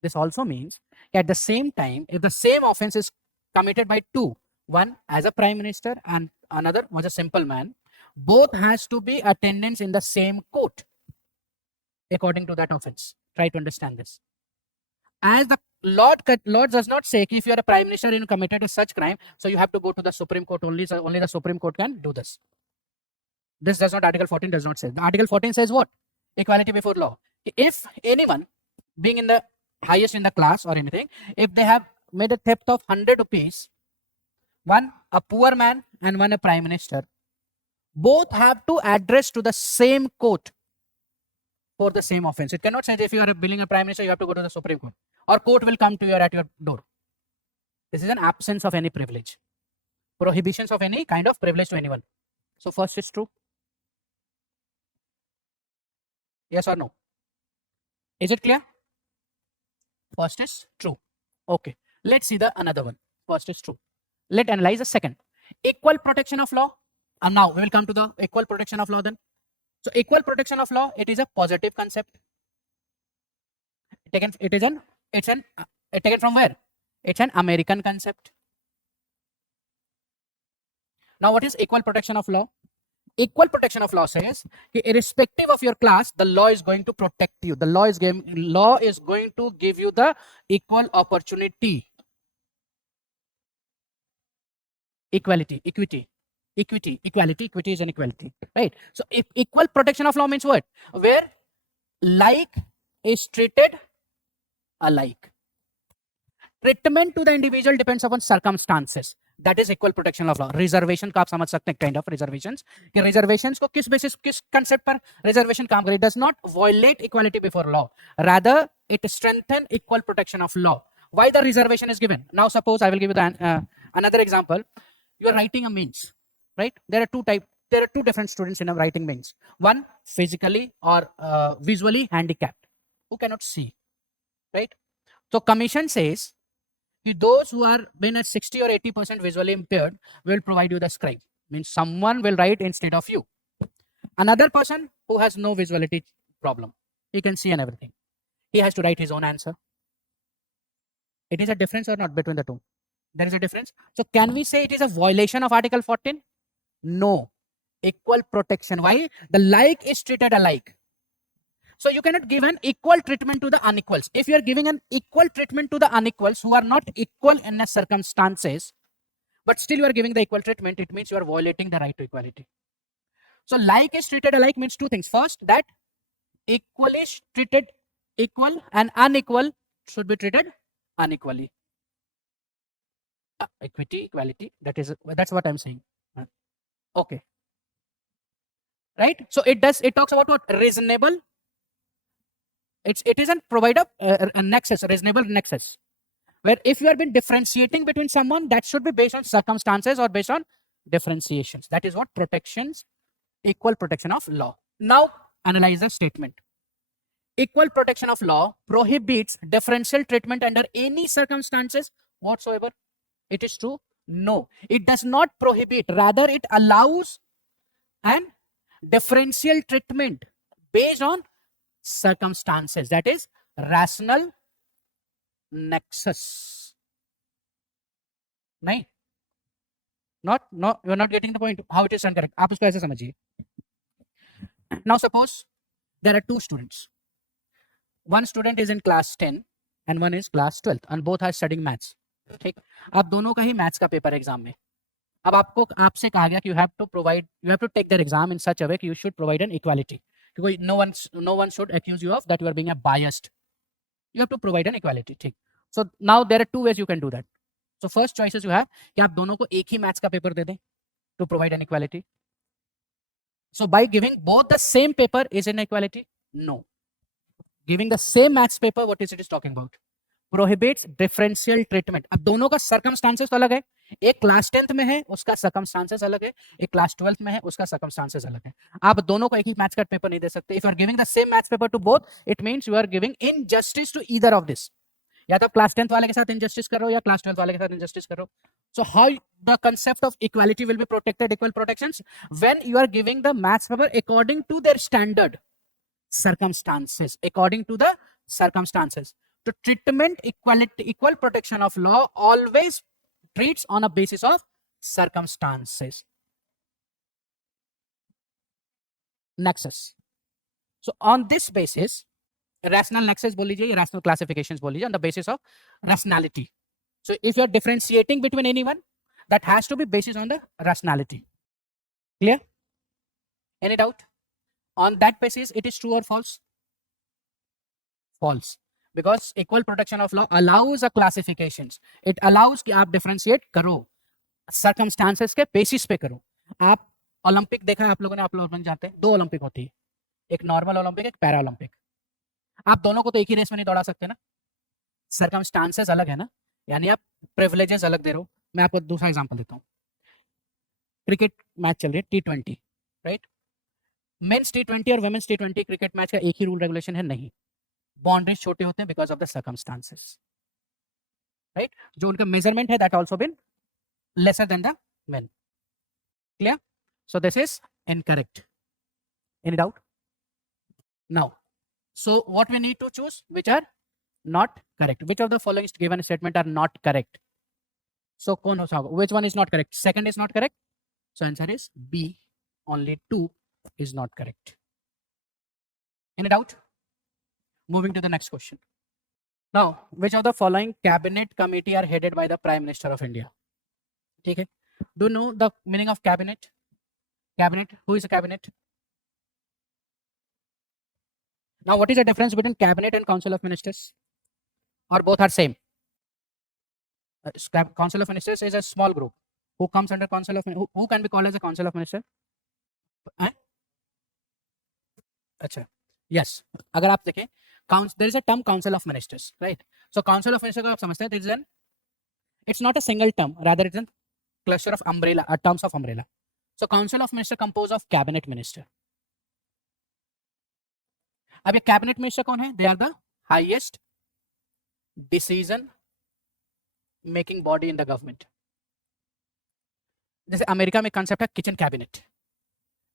This also means at the same time, if the same offense is committed by two, one as a prime minister and another was a simple man, both has to be attendance in the same court according to that offense. Try to understand this. As the Lord does not say if you are a prime minister and you committed such crime, so you have to go to the Supreme Court only. So only the Supreme Court can do this. This does not, Article 14 does not say. The Article 14 says what? Equality before law. If anyone being in the highest in the class or anything, if they have made a theft of 100 rupees, one a poor man and one a prime minister, both have to address to the same court for the same offense. It cannot say that if you are billing a prime minister, you have to go to the Supreme Court, or court will come to you at your door. This is an absence of any privilege, prohibitions of any kind of privilege to anyone. So first is true. Yes or no? Is it clear? First is true. Okay. Let's see the another one. First is true. Let's analyze the second. Equal protection of law. And now we will come to the equal protection of law then. So equal protection of law, it is a positive concept. Taken from where? It's an American concept. Now what is equal protection of law? Equal protection of law says, irrespective of your class, the law is going to protect you. The law is going to give you the equal opportunity. Equality, equity, equality is an equality, right? So if equal protection of law means what? Where like is treated alike. Treatment to the individual depends upon circumstances. That is equal protection of law. Reservation का आप समझ सकते हैं, kind of reservations. कि reservations को किस basis, किस concept पर reservation काम करे? It does not violate equality before law. Rather, it strengthens equal protection of law. Why the reservation is given? Now, suppose I will give you the another example. You are writing a mains, right? There are two different students in a writing mains. One physically or visually handicapped, who cannot see, right? So commission says, those who are been at 60 or 80% visually impaired will provide you the scribe. Means someone will write instead of you. Another person who has no visuality problem, he can see and everything, he has to write his own answer. It is a difference or not between the two? There is a difference. So can we say it is a violation of Article 14? No. Equal protection. Why? The like is treated alike. So you cannot give an equal treatment to the unequals. If you are giving an equal treatment to the unequals who are not equal in the circumstances, but still you are giving the equal treatment, it means you are violating the right to equality. So like is treated alike means two things. First, that equal is treated equal and unequal should be treated unequally. Equity, equality, that's what I'm saying. Okay. Right? So it talks about what? Reasonable. It isn't provide a nexus, a reasonable nexus, where if you have been differentiating between someone, that should be based on circumstances or based on differentiations. That is what protections, equal protection of law. Now analyze the statement. Equal protection of law prohibits differential treatment under any circumstances whatsoever. It is true? No, it does not prohibit, rather it allows an differential treatment based on circumstances. That is rational nexus. नहीं, not, no, you are not getting the point. How it is incorrect? आप उसको ऐसे समझिए. Now suppose there are two students. One student is in class 10 and one is class 12 and both are studying maths. ठीक, अब दोनों का ही maths का पेपर एग्जाम में. अब आपसे कहा गया कि you have to take their exam in such a way कि you should provide an equality, क्योंकि no one should accuse you of that you are being a biased. You have to provide an equality. ठीक, so now there are two ways you can do that. So first choices you have कि आप दोनों को एक ही maths का paper दे दें to provide an equality. So by giving both the same paper is an equality? No. Giving the same maths paper, what is it is talking about? Prohibits differential treatment. अब दोनों का circumstances अलग है. एक class 10th में है, उसका circumstances अलग है. एक क्लास 12th में है, उसका सर्कमस्टांसेस अलग है. आप दोनों को एक ही मैथ्स का पेपर नहीं दे सकते. If you are giving the same maths paper to both, it means you are giving injustice to either of this. या तो आप क्लास 10th वाले के साथ इनजस्टिस कर रहे हो या क्लास 12th वाले के साथ इनजस्टिस कर रहे हो. So how the concept of equality will be protected, equal protections, when you are giving the maths paper according to their standard circumstances, according to the circumstances. The treatment equality, equal protection of law always treats on a basis of circumstances. Nexus. So on this basis, rational nexus बोल लीजिए, rational classifications बोल लीजिए, on the basis of rationality. So if you are differentiating between anyone, that has to be based on the rationality. Clear? Any doubt? On that basis, it is true or false? False. Because equal protection of law allows a classifications. It allows कि आप differentiate करो, circumstances के basis पे करो. आप Olympic देखा है आप लोगों ने, आप लोग बन जाते हैं. दो ओलंपिक होती है, एक नॉर्मल ओलंपिक, एक पैरा ओलंपिक. आप दोनों को तो एक ही रेस में नहीं दौड़ा सकते ना. सर्कमस्टांसेस अलग है ना, यानी आप प्रिविलेजेस अलग दे रहे हो. मैं आपको दूसरा एग्जांपल देता हूँ. क्रिकेट मैच चल रही है T20, राइट? मेंस T20 और वुमेन्स T20 क्रिकेट मैच का एक ही रूल रेगुलेशन है? नहीं. बाउंड्रीज छोटे होते हैं because of the circumstances, right? जो उनका मेजरमेंट है that also been lesser than the main. Clear? So this is incorrect. Any doubt? Now, so what we need to choose which are not correct. Which of the following given statement are not correct? So कौन होगा? Which one is not correct? Second is not correct. So answer is B. Only 2 is not correct. Any doubt? Moving to the next question. Now, which of the following cabinet committee are headed by the Prime Minister of India? ठीक है. Do you know the meaning of cabinet? Cabinet. Who is a cabinet? Now, what is the difference between cabinet and council of ministers? Or both are same? Council of ministers is a small group. Who comes under council of, who can be called as a council of minister? अच्छा, yes. अगर आप देखें, there is a term council of ministers, right? So council of ministers को आप समझते हैं, it's not a single term, rather it's a cluster of umbrella, terms of umbrella. So council of minister composed of cabinet minister. अब ये cabinet minister कौन है? They are the highest decision making body in the government. जैसे America में concept है kitchen cabinet.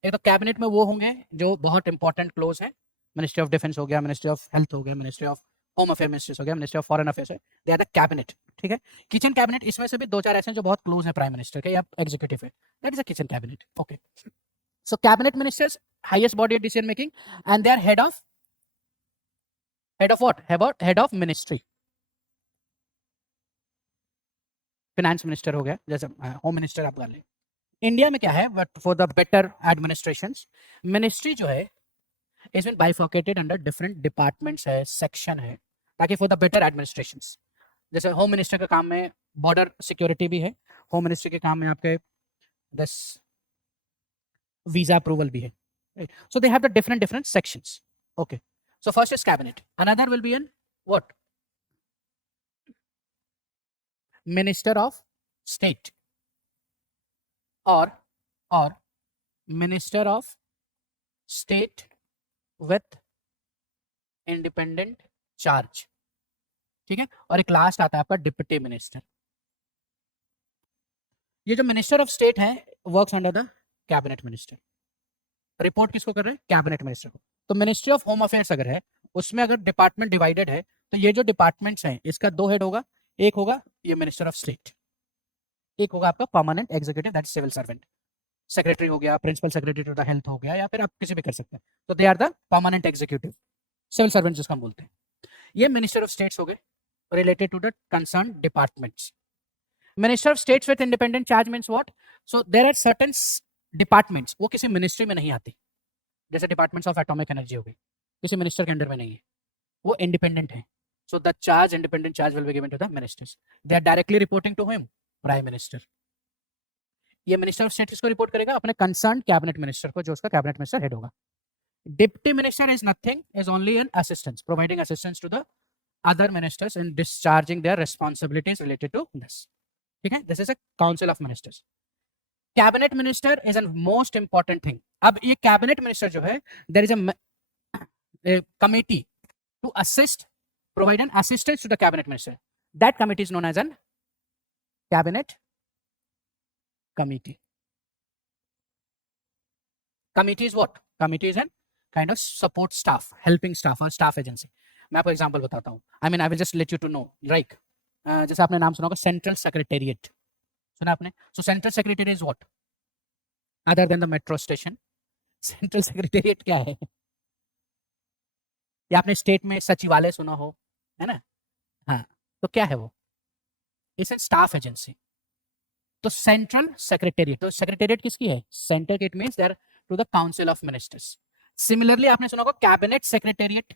एक तो cabinet में वो होंगे जो बहुत इंपॉर्टेंट क्लोज है. मिनिस्ट्री ऑफ डिफेंस हो गया, मिनिस्ट्री ऑफ हेल्थ हो गया, ministry of home affair ministry हो गया, मिनिस्ट्री ऑफ फॉरेन अफेयर्स है. They are the cabinet. ठीक है. किचन कैबिनेट इसमें से भी दो चार ऐसे हैं जो बहुत क्लोज है प्राइम मिनिस्टर के या एग्जीक्यूटिव है. That is a kitchen cabinet. Okay. So cabinet ministers highest body of decision making and they are head of what? Head of ministry. Finance minister हो गया, जैसे होम मिनिस्टर आप कर ले. इंडिया में क्या है? But for the better administrations, ministry जो है is been bifurcated under different departments है, सेक्शन है, ताकि फॉर द बेटर एडमिनिस्ट्रेशंस. जैसे होम मिनिस्टर के काम में बॉर्डर सिक्योरिटी भी है, होम मिनिस्ट्री के काम में आपके दिस वीजा अप्रूवल भी है. So they have the different sections. Okay. So first is cabinet. Another will be in what? Minister of State. और minister of state with independent charge, ठीक है। और एक लास्ट आता है आपका डिप्टी मिनिस्टर। ये जो मिनिस्टर ऑफ स्टेट है works under the cabinet minister. Report किसको कर रहे हैं? कैबिनेट मिनिस्टर को। तो मिनिस्ट्री ऑफ होम अफेयर्स अगर है, उसमें अगर डिपार्टमेंट डिवाइडेड है, तो ये जो डिपार्टमेंट्स हैं इसका दो हेड होगा। एक होगा ये मिनिस्टर ऑफ स्टेट, एक होगा आपका permanent executive, that is civil servant. Secretary हो गया, principal secretary to the health हो गया, या फिर आप किसी भी कर सकते हैं। तो they are the permanent executive, civil servant जिसको हम बोलते हैं। ये मिनिस्टर ऑफ स्टेट्स हो गए related to the concerned departments. Minister of States with independent charge means what? So there are certain departments, वो किसी मिनिस्ट्री में नहीं आती, जैसे डिपार्टमेंट्स ऑफ एटॉमिक एनर्जी हो गई, किसी मिनिस्टर के अंडर में नहीं है, वो इंडिपेंडेंट है। So the charge, independent charge will be given to the ministers. They are directly reporting to him, prime minister. ये मिनिस्टर ऑफ स्टेट किसको रिपोर्ट करेगा? अपने कंसर्न कैबिनेट मिनिस्टर को, जो उसका कैबिनेट मिनिस्टर हेड होगा। Deputy minister is nothing, is only an assistance, providing assistance to the other ministers in discharging their responsibilities related to this, ठीक है। this is a council of ministers. cabinet minister is a most important thing. अब ये cabinet minister जो है, there is a committee to assist, provide an assistance to the cabinet minister. that committee is known as an cabinet committee. committee is what? committee is a kind of support staff, helping staff or staff agency. मैं आपको example बताता हूँ। I mean I will just let you to know, like जैसे आपने नाम सुना होगा central secretariat, सुना आपने? So central secretariat is what other than the metro station? Central secretariat क्या है? या आपने स्टेट में सचिवालय सुना हो, है ना? हाँ, तो क्या है वो? It's an staff agency. तो सेंट्रल सेक्रेटेरिएट, तो सेक्रेटेरिएट किसकी है? सेंटर की। It means they are to the council of ministers. Similarly आपने सुना होगा cabinet secretariat,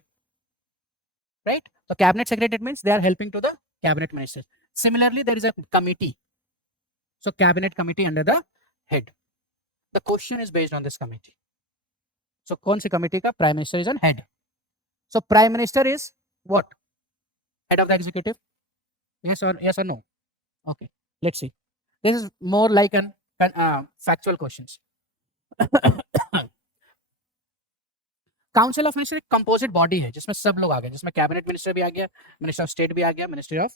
right? So cabinet secretariat means they are helping to the cabinet ministers. Similarly, there is a committee. So cabinet committee under the head. The question is based on this committee. So कौन सी committee का? Prime Minister is on head. So Prime Minister is what? Head of the executive. Yes or no? Okay. Let's see. This is more like an factual questions. Council of minister एक composite body है जिसमें सब लोग आ गए, जिसमें cabinet minister भी आ गया, minister of state भी आ गया, मिनिस्ट्री ऑफ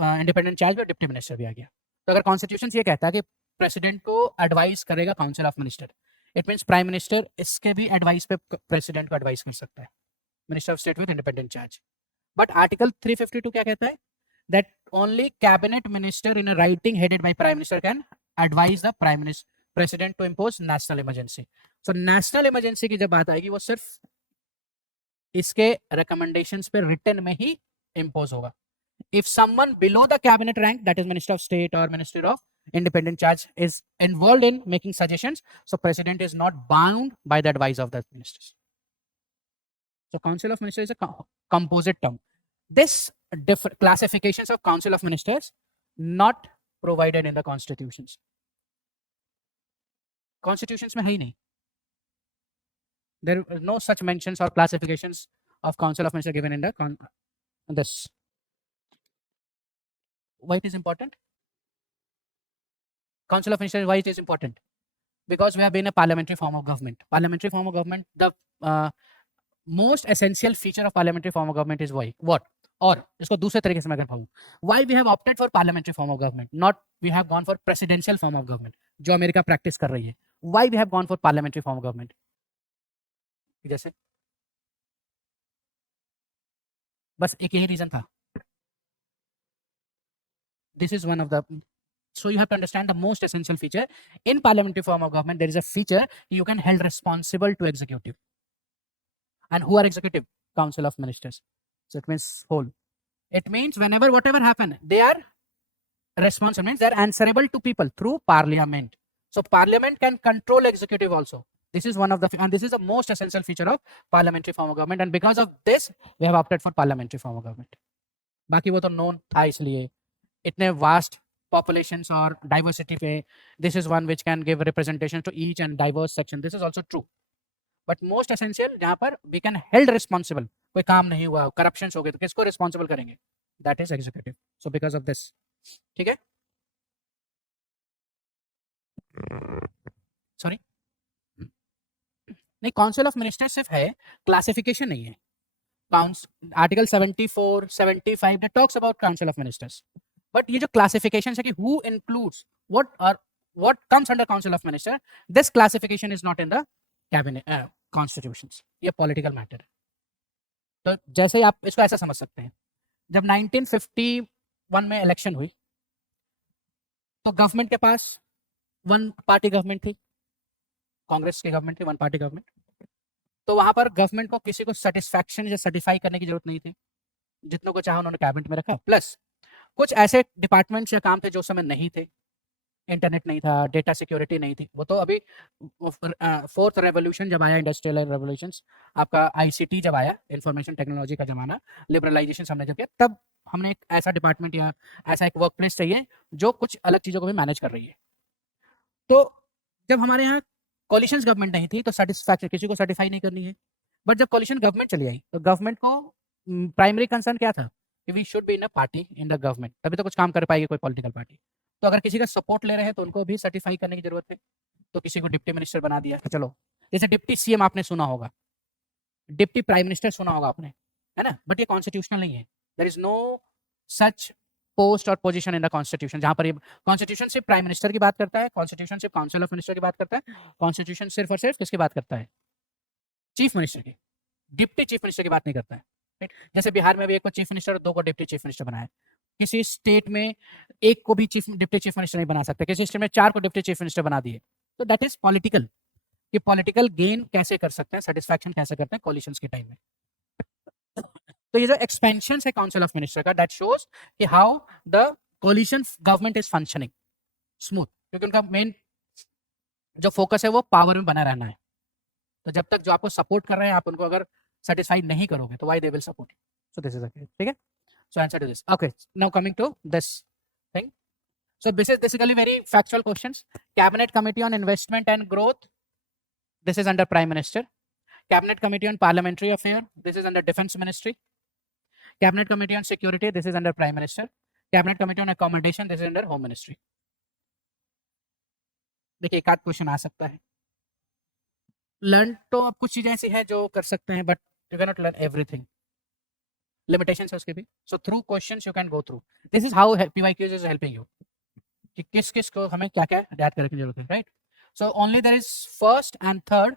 इंडिपेंडेंट चार्ज और डिप्टी मिनिस्टर भी आ गया। तो अगर कॉन्स्टिट्यूशन ये कहता है कि प्रेसिडेंट को एडवाइस करेगा council of minister, it means prime minister इसके भी एडवाइस पे प्रेसिडेंट को एडवाइस कर सकता है, minister of state with independent charge. But article 352 क्या कहता है? That only cabinet minister in a writing headed by prime minister can advice the prime minister president to impose national emergency. तो national emergency की जब बात आएगी वो सिर्फ इसके रिकमेंडेशंस पे रिटन में ही इम्पोज होगा। If someone below the cabinet rank, that is minister of state और minister of independent charge, is involved in making suggestions, so president is not bound by the advice of the ministers. So council of ministers is a composite term. This different classifications of council of ministers not provided in the constitutions. Constitutions में है ही नहीं, there are no such mentions or classifications of council of ministers given in the this. Why it is important? Council of Ministers, why it is important? Because we have been a parliamentary form of government. Parliamentary form of government, the most essential feature of parliamentary form of government is why? What? और इसको दूसरे तरीके से मैं कहूँ, why we have opted for parliamentary form of government, not we have gone for presidential form of government, जो America practice कर रही है. Why we have gone for parliamentary form of government? जैसे बस एक यही रीजन था. This is one of the. So you have to understand the most essential feature in parliamentary form of government. There is a feature you can held responsible to executive. And who are executive? Council of Ministers. So it means whole. It means whenever whatever happen, they are responsible. Means they are answerable to people through parliament. So parliament can control executive also. This is one of the, and this is the most essential feature of parliamentary form of government. And because of this, we have opted for parliamentary form of government. बाकी वो तो known था इसलिए. इतने vast populations or diversity पे, this is one which can give representation to each and diverse section. This is also true. But most essential जहाँ पर we can held responsible, कोई काम नहीं हुआ, corruptions हो गए, तो किसको responsible करेंगे? That is executive. So because of this, ठीक है? सॉरी, नहीं, काउंसिल ऑफ मिनिस्टर्स सिर्फ है, क्लासिफिकेशन नहीं है. Article 74, 75 that talks about council of ministers. But ये जो classification है कि who includes what comes under council of minister, this classification is not in the cabinet constitutions. ये political matter है. तो जैसे ही आप इसको ऐसा समझ सकते हैं, जब 1951 में इलेक्शन हुई तो गवर्नमेंट के पास वन पार्टी गवर्नमेंट थी, कांग्रेस की गवर्नमेंट थी, वन पार्टी गवर्नमेंट. तो वहां पर गवर्नमेंट को किसी को सेटिस्फैक्शन या सर्टिफाई करने की जरूरत नहीं थी, जितनों को चाहा उन्होंने कैबिनेट में रखा. प्लस कुछ ऐसे डिपार्टमेंट्स या काम थे जो समय नहीं थे, इंटरनेट नहीं था, डेटा सिक्योरिटी नहीं थी. वो तो अभी फोर्थ रेवोल्यूशन जब आया, इंडस्ट्रियल रेवोल्यूशन, आपका आईसीटी जब आया, इंफॉर्मेशन टेक्नोलॉजी का जमाना, लिबरलाइजेशन हमने जब किया, तब हमने एक ऐसा डिपार्टमेंट या ऐसा एक वर्क प्लेस चाहिए जो कुछ अलग चीज़ों को भी मैनेज कर रही है. तो जब हमारे यहाँ कोलिशन गवर्नमेंट नहीं थी तो सेटिस्फैक्शन किसी को सर्टिफाई नहीं करनी है. बट जब कोलिशन गवर्नमेंट चली आई तो गवर्नमेंट को प्राइमरी कंसर्न क्या था कि we should be in a party in the government, तभी तो कुछ काम कर पाएगी कोई पॉलिटिकल पार्टी. तो अगर किसी का सपोर्ट ले रहे हैं तो उनको भी सर्टिफाई करने की जरूरत है. तो किसी को डिप्टी मिनिस्टर बना दिया कि चलो, जैसे डिप्टी सीएम आपने सुना होगा, डिप्टी प्राइम मिनिस्टर सुना होगा आपने, है ना. बट ये कॉन्स्टिट्यूशनल नहीं है. There is no such post और पोजीशन इन द कॉन्स्टिट्यूशन जहां पर ये कॉन्स्टिट्यूशन सिर्फ प्राइम मिनिस्टर की बात करता है, कॉन्स्टिट्यूशन सिर्फ काउंसिल ऑफ मिनिस्टर की बात करता है, कॉन्स्टिट्यूशन सिर्फ और सिर्फ किसकी बात करता है, चीफ मिनिस्टर की. डिप्टी चीफ मिनिस्टर की बात नहीं करता है. राइट. जैसे बिहार में भी एक को चीफ मिनिस्टर और दो को डिप्टी चीफ मिनिस्टर बनाया. किसी स्टेट में एक को भी डिप्टी चीफ मिनिस्टर नहीं बना सकते, किसी स्टेट में 4 को डिप्टी चीफ मिनिस्टर बना दिए. तो दैट इज पॉलिटिकल, कि पॉलिटिकल गेन कैसे कर सकते हैं, सेटिस्फैक्शन कैसे करते हैं कोलिशंस के टाइम में. तो ये जो एक्सपेंशन है काउंसिल ऑफ मिनिस्टर का, दैट शोज कि how the coalition government is functioning smooth, क्योंकि उनका मेन जो फोकस है वो पावर में बना रहना है. तो जब तक जो आपको सपोर्ट कर रहे हैं आप उनको अगर सेटिस्फाई नहीं करोगे तो why they will support. So this is okay. ठीक है. So answer to this. Okay, now coming to this thing. So this is basically very factual questions. Cabinet Committee on Investment and Growth, this is under Prime Minister. Cabinet Committee on Parliamentary Affairs, this is under Defense Ministry. Cabinet Committee on Security, this is under Prime Minister. Cabinet Committee on Accommodation, this is under Home Ministry. देखिए एक आध question आ सकता है. Learn तो अब कुछ चीजें ऐसी हैं जो कर सकते हैं, but you can not learn everything. Limitations है उसके भी. So through questions you can go through. This is how PYQs is helping you कि किस किस को हमें क्या क्या याद करने की जरूरत है. Right. So only there is first and third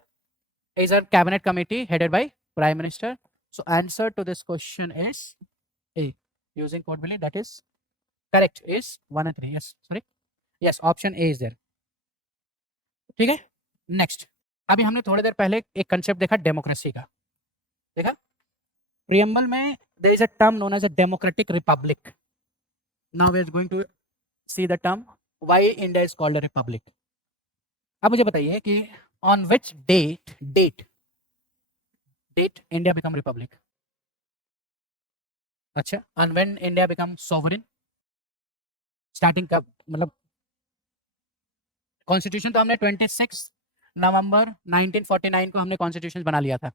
is a cabinet committee headed by prime minister. So answer to this question is A, using code belief, that is correct, is 1 and 3. Yes, sorry, yes, option A is there. ठीक है. Next, अभी हमने थोड़ी देर पहले एक concept देखा democracy का. देखा प्रियम्बल में there is a term known as a democratic republic. Now we are going to see the term why India is called a republic. अब मुझे बताइए कि on which date India become republic? अच्छा, and when India become sovereign? Starting कब, मतलब constitution तो हमने 26 नवंबर 1949 को हमने कॉन्स्टिट्यूशन बना लिया था.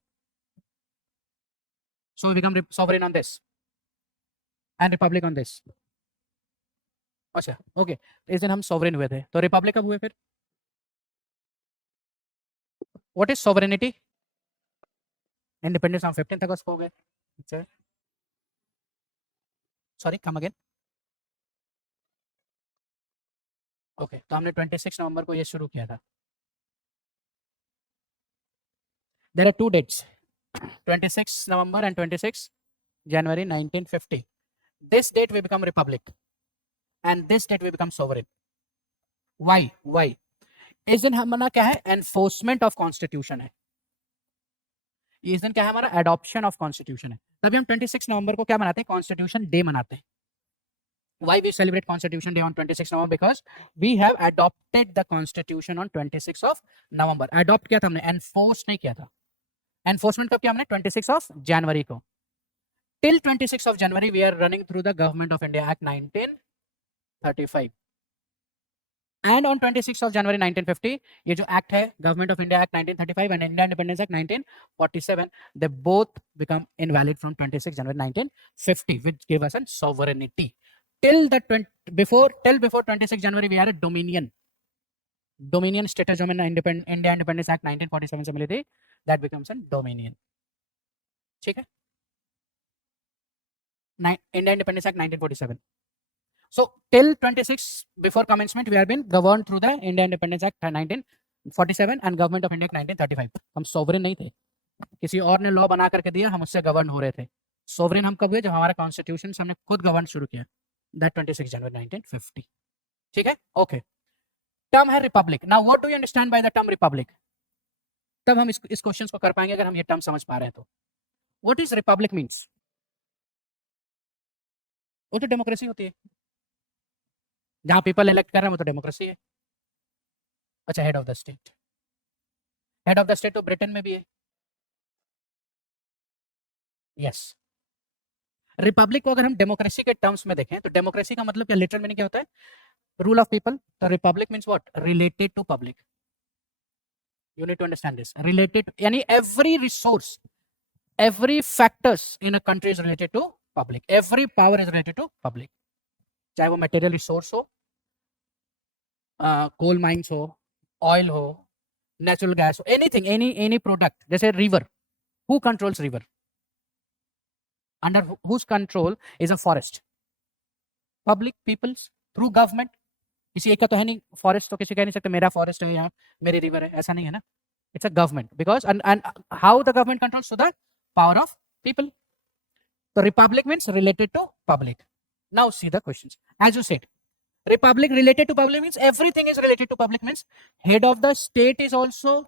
So become sovereign on this and republic on this. अच्छा, ओके, इस दिन हम sovereign हुए थे. तो रिपब्लिक कब हुए फिर? What is sovereignty? Independence on 15th अगस्त को हो गए. Sorry, come again. ओके, तो हमने 26 नवंबर को ये शुरू किया था. There are 2 dates, 26 November and 26 January 1950. This date we become republic and this date we become sovereign. Why? इस दिन हमारा क्या है? एनफोर्समेंट ऑफ कॉन्स्टिट्यूशन है. इस दिन क्या है? हमारा एडॉप्शन ऑफ कॉन्स्टिट्यूशन है. तभी हम 26 नवंबर को क्या मनाते हैं? कॉन्स्टिट्यूशन डे मनाते हैं. Why we celebrate Constitution Day on 26 November? Because we have adopted the Constitution on 26 of November. Adopt किया था हमने, enforce नहीं किया था. Enforcement कब किया हमने? 26 of January को. Till 26 of January we are running through the Government of India Act 1935. And on 26 of January 1950, ये जो act है Government of India Act 1935 and India Independence Act 1947, they both become invalid from 26 January 1950, which gave us a sovereignty. Till before 26 January we are a dominion. Dominion status जो हमें India independence act 1947 से मिली थी, that becomes N dominion. ठीक है, India independence act 1947. So till 26 before commencement we have been governed through the India Independence Act 1947 and Government of India Act 1935. हम sovereign नहीं थे, किसी और ने लॉ बना करके दिया, हम उससे गवर्न हो रहे थे. सोवरेन हम कब हुए? जब हमारा कॉन्स्टिट्यूशन हमने खुद गवर्न शुरू किया, दैट 26 जनवरी 1950. ठीक है, ओके. टर्म है Republic. Now what do you understand by the term Republic? तब हम इस क्वेश्चन को कर पाएंगे अगर हम ये टर्म समझ पा रहे हैं तो. What is Republic means? वो तो डेमोक्रेसी होती है, जहां पीपल इलेक्ट कर रहे हैं, वो तो डेमोक्रेसी है. अच्छा, head of the state, head of the state तो ब्रिटेन में भी है. यस. रिपब्लिक को अगर हम डेमोक्रेसी के टर्म्स में देखें तो डेमोक्रेसी का मतलब क्या, लिटरल मीनिंग क्या होता है? Rule of people. तो republic means what? Related to public. You need to understand this. Related, yani every resource, every factors in a country is related to public. Every power is related to public. चाहे वो material resource हो, coal mines हो, oil हो, natural gas हो, anything, any product. जैसे river. Who controls river? Under whose control is a forest? Public, peoples, through government. किसी एक का तो है नहीं फॉरेस्ट, तो किसी कह नहीं सकते मेरा फॉरेस्ट है यहाँ, मेरी रिवर है, ऐसा नहीं है ना. It's a government because and how the government controls? So the power of people. So republic means related to public. Now see the questions. As you said, republic related to public means everything is related to public, means head of the state is also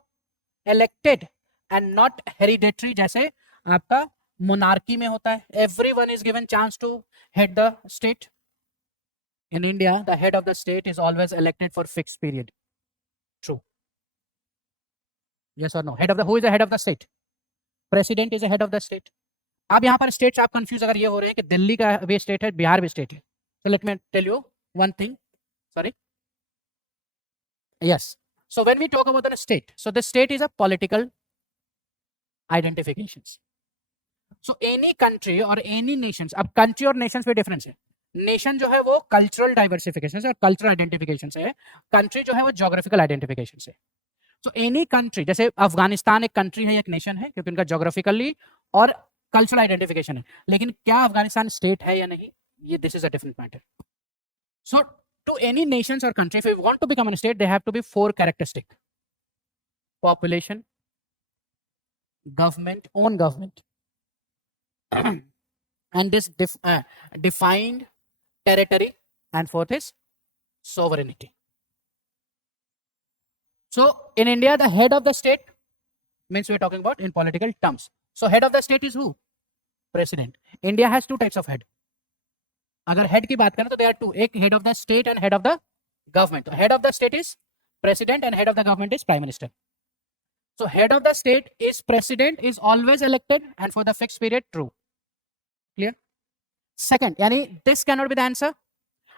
elected and not hereditary जैसे आपका monarchy में होता है. Everyone is given chance to head the state. In India, the head of the state is always elected for fixed period. True. Yes or no? Head of the, who is the head of the state? President is the head of the state. अब यहाँ पर states आप confuse अगर ये हो रहे हैं कि दिल्ली का भी स्टेट है, बिहार भी स्टेट है, so let me tell you one thing. Sorry. Yes. So when we talk about the state, so the state is a political identifications. So any country or any nations, अब country और nations में difference है. Nation जो है वो cultural diversification से और cultural identification से है. कंट्री जो है वो जोग्राफिकल आइडेंटिफिकेशन से. सो एनी कंट्री, जैसे अफगानिस्तान एक कंट्री है, एक नेशन है, क्योंकि उनका जोग्राफिकली और कल्चरल आइडेंटिफिकेशन है. लेकिन क्या अफगानिस्तान स्टेट है या नहीं, ये this is a different matter. So to any nations और country, if you want to become an state, they have to be 4 characteristic: population, government, own government, and this defined territory, and fourth is sovereignty. So in India, the head of the state means we're talking about in political terms. So head of the state is who? President. India has 2 types of head. अगर head की बात करें तो there are 2, एक head of the state and head of the government. So head of the state is president and head of the government is prime minister. So head of the state is president, is always elected and for the fixed period. True. Clear? Second, yani this cannot be the answer.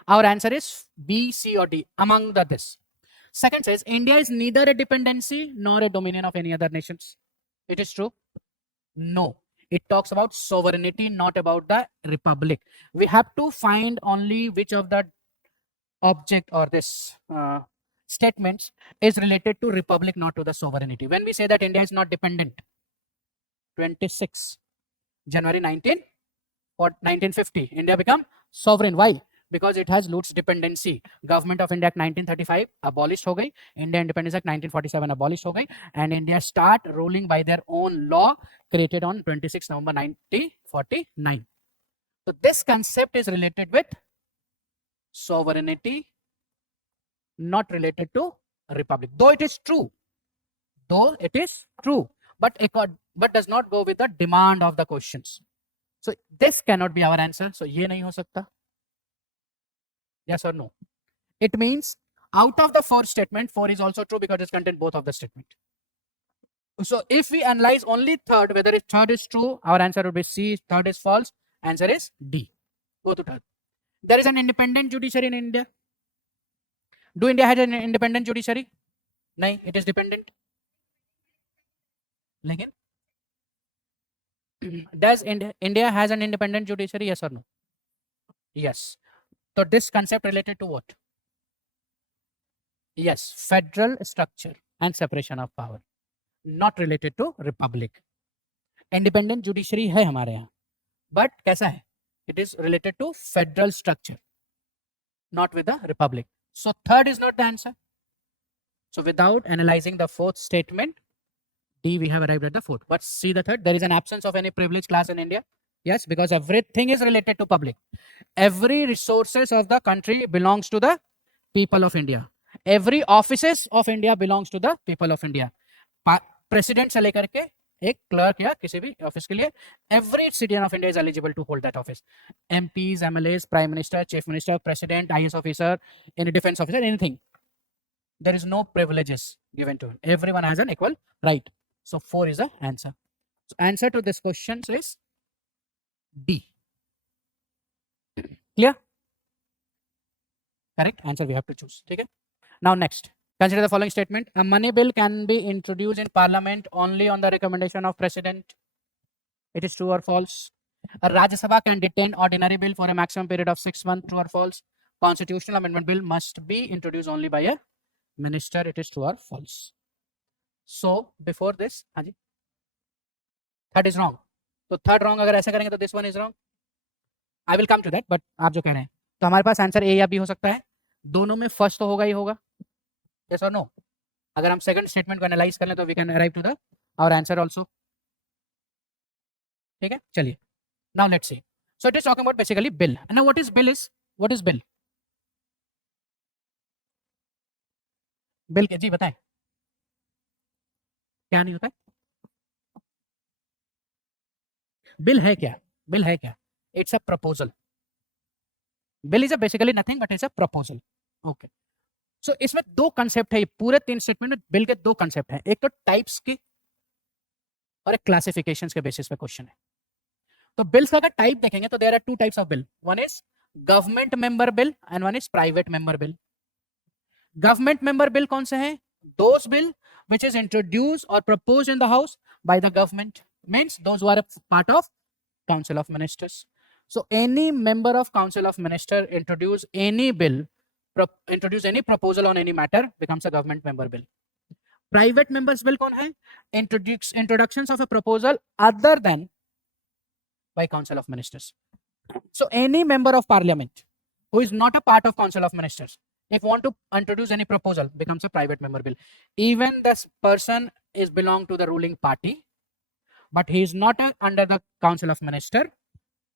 Our answer is B, C or D among the this. Second says India is neither a dependency nor a dominion of any other nations. It is true? No. It talks about sovereignty, not about the republic. We have to find only which of the object or this statements is related to republic, not to the sovereignty. When we say that India is not dependent, 26 January 1950, India become sovereign. Why? Because it has loose dependency. Government of India Act 1935 abolished हो गई, India Independence Act 1947 abolished हो गई, and India start ruling by their own law created on 26 November 1949. So this concept is related with sovereignty, not related to republic. Though it is true, but does not go with the demand of the questions. So this cannot be our answer. So ये नहीं हो सकता. Yes or no? It means out of the 4 statement, 4 is also true because it contains both of the statement. So if we analyze only third, whether if third is true, our answer would be C. Third is false, answer is D. Go to third. There is an independent judiciary in India. Do India has an independent judiciary? No, it is dependent. लेकिन does India has an independent judiciary? Yes or no? Yes. So this concept related to what? Yes, federal structure and separation of power, not related to republic. Independent judiciary है हमारे यहाँ, but कैसा है? It is related to federal structure, not with the republic. So third is not the answer. So without analyzing the fourth statement, D, we have arrived at the fourth. But see the third, there is an absence of any privileged class in India. Yes, because everything is related to public. Every resources of the country belongs to the people of India. Every offices of India belongs to the people of India. President से लेकर के एक clerk या किसी भी office के लिए every citizen of India is eligible to hold that office. MPs, MLAs, Prime Minister, Chief Minister, President, IS officer, any defense officer, anything. There is no privileges given to him. Everyone has an equal right. So 4 is the answer. So answer to this question is D. Clear? Correct answer we have to choose. Okay. Now next, consider the following statement. A money bill can be introduced in parliament only on the recommendation of president. It is true or false? A Rajya Sabha can detain ordinary bill for a maximum period of 6 months. True or false? Constitutional amendment bill must be introduced only by a minister. It is true or false? So before this, Haji, third is wrong. तो third wrong अगर ऐसा करेंगे तो this one is wrong. I will come to that, but आप जो कह रहे हैं तो हमारे पास आंसर ए या बी हो सकता है. दोनों में फर्स्ट तो होगा ही होगा. Yes or no? अगर हम सेकंड स्टेटमेंट को एनालाइज कर लें तो we can arrive to the our answer also. ठीक है, चलिए. Now let's see. So it is talking about basically bill. Now what is bill is what is bill? Bill के जी बताएं क्या नहीं होता है. बिल है क्या? बिल है क्या? It's a proposal. Bill is a basically nothing but it's a proposal. Okay. So इसमें दो कंसेप्ट है. पूरे 3 स्टेटमेंट में बिल के 2 कंसेप्ट हैं. एक तो टाइप्स की और एक क्लासिफिकेशंस के बेसिस पे क्वेश्चन है. तो बिल्स का अगर टाइप देखेंगे तो there are 2 types of bill. One is government member bill and one is private member bill. Government member bill कौन से हैं? Those bill which is introduced or proposed in the house by the government, means those who are a part of council of ministers. So any member of council of minister introduce any bill, introduce any proposal on any matter becomes a government member bill. Private members bill कौन है? Introductions of a proposal other than by council of ministers. So any member of parliament who is not a part of council of ministers, if want to introduce any proposal, becomes a private member bill. Even this person is belong to the ruling party, but he is not under the council of minister,